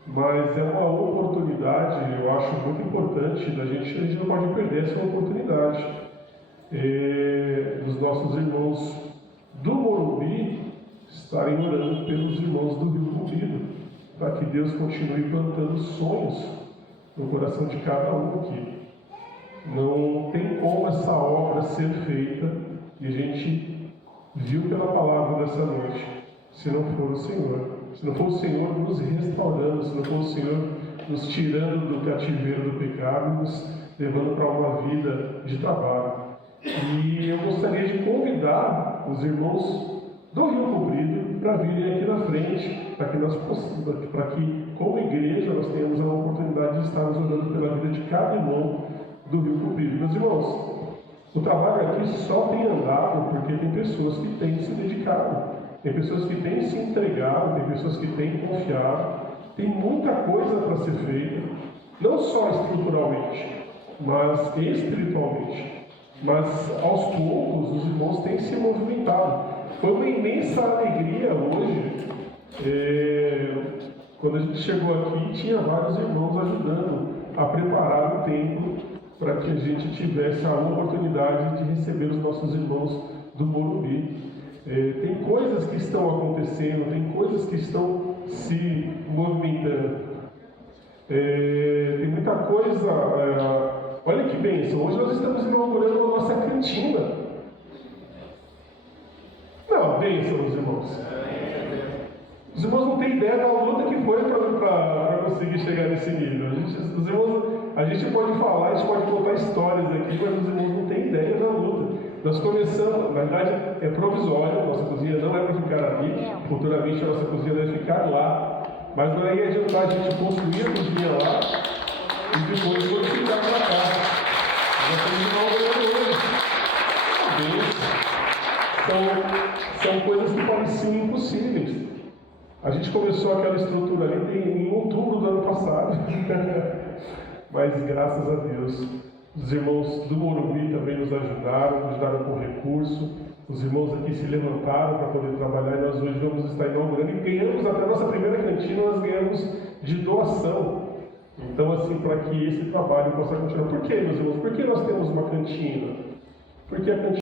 mas é uma oportunidade, eu acho muito importante, a gente não pode perder essa oportunidade. Os nossos irmãos do Morumbi estarem orando pelos irmãos do Rio Comprido, para que Deus continue plantando sonhos no coração de cada um aqui. Não tem como essa obra ser feita, e a gente viu pela palavra dessa noite, se não for o Senhor. Se não for o Senhor nos restaurando, se não for o Senhor nos tirando do cativeiro do pecado e nos levando para uma vida de trabalho. E eu gostaria de convidar os irmãos do Rio Comprido para virem aqui na frente, para que, como igreja, nós tenhamos a oportunidade de estarmos orando pela vida de cada irmão do Rio Comprido. Meus irmãos, o trabalho aqui só tem andado porque tem pessoas que têm se dedicado, tem pessoas que têm se entregado, tem pessoas que têm confiado, tem muita coisa para ser feita, não só estruturalmente, mas espiritualmente. Mas aos poucos os irmãos têm se movimentado. Foi uma imensa alegria hoje, quando a gente chegou aqui, tinha vários irmãos ajudando a preparar o templo para que a gente tivesse a oportunidade de receber os nossos irmãos do Morumbi. Tem coisas que estão acontecendo, tem coisas que estão se movimentando. Tem muita coisa. Olha que bênção, hoje nós estamos inaugurando a nossa cantina. Não, bênção, meus irmãos. Os irmãos não têm ideia da luta que foi para conseguir chegar nesse nível. A gente pode falar, a gente pode contar histórias aqui, mas os irmãos não têm ideia da luta. Nós começamos, na verdade é provisório, a nossa cozinha não é para ficar ali, futuramente a nossa cozinha deve ficar lá, mas não ia adiantar a gente construir a cozinha lá e depois modificar para cá. Nós estamos inaugurando hoje. São coisas que pareciam impossíveis. A gente começou aquela estrutura ali em outubro do ano passado, mas graças a Deus, os irmãos do Morumbi também nos ajudaram com recurso, os irmãos aqui se levantaram para poder trabalhar e nós hoje vamos estar inaugurando e ganhamos até a nossa primeira cantina, nós ganhamos de doação. Então, assim, para que esse trabalho possa continuar. Por quê, meus irmãos? Por que nós temos uma cantina? Porque a cantina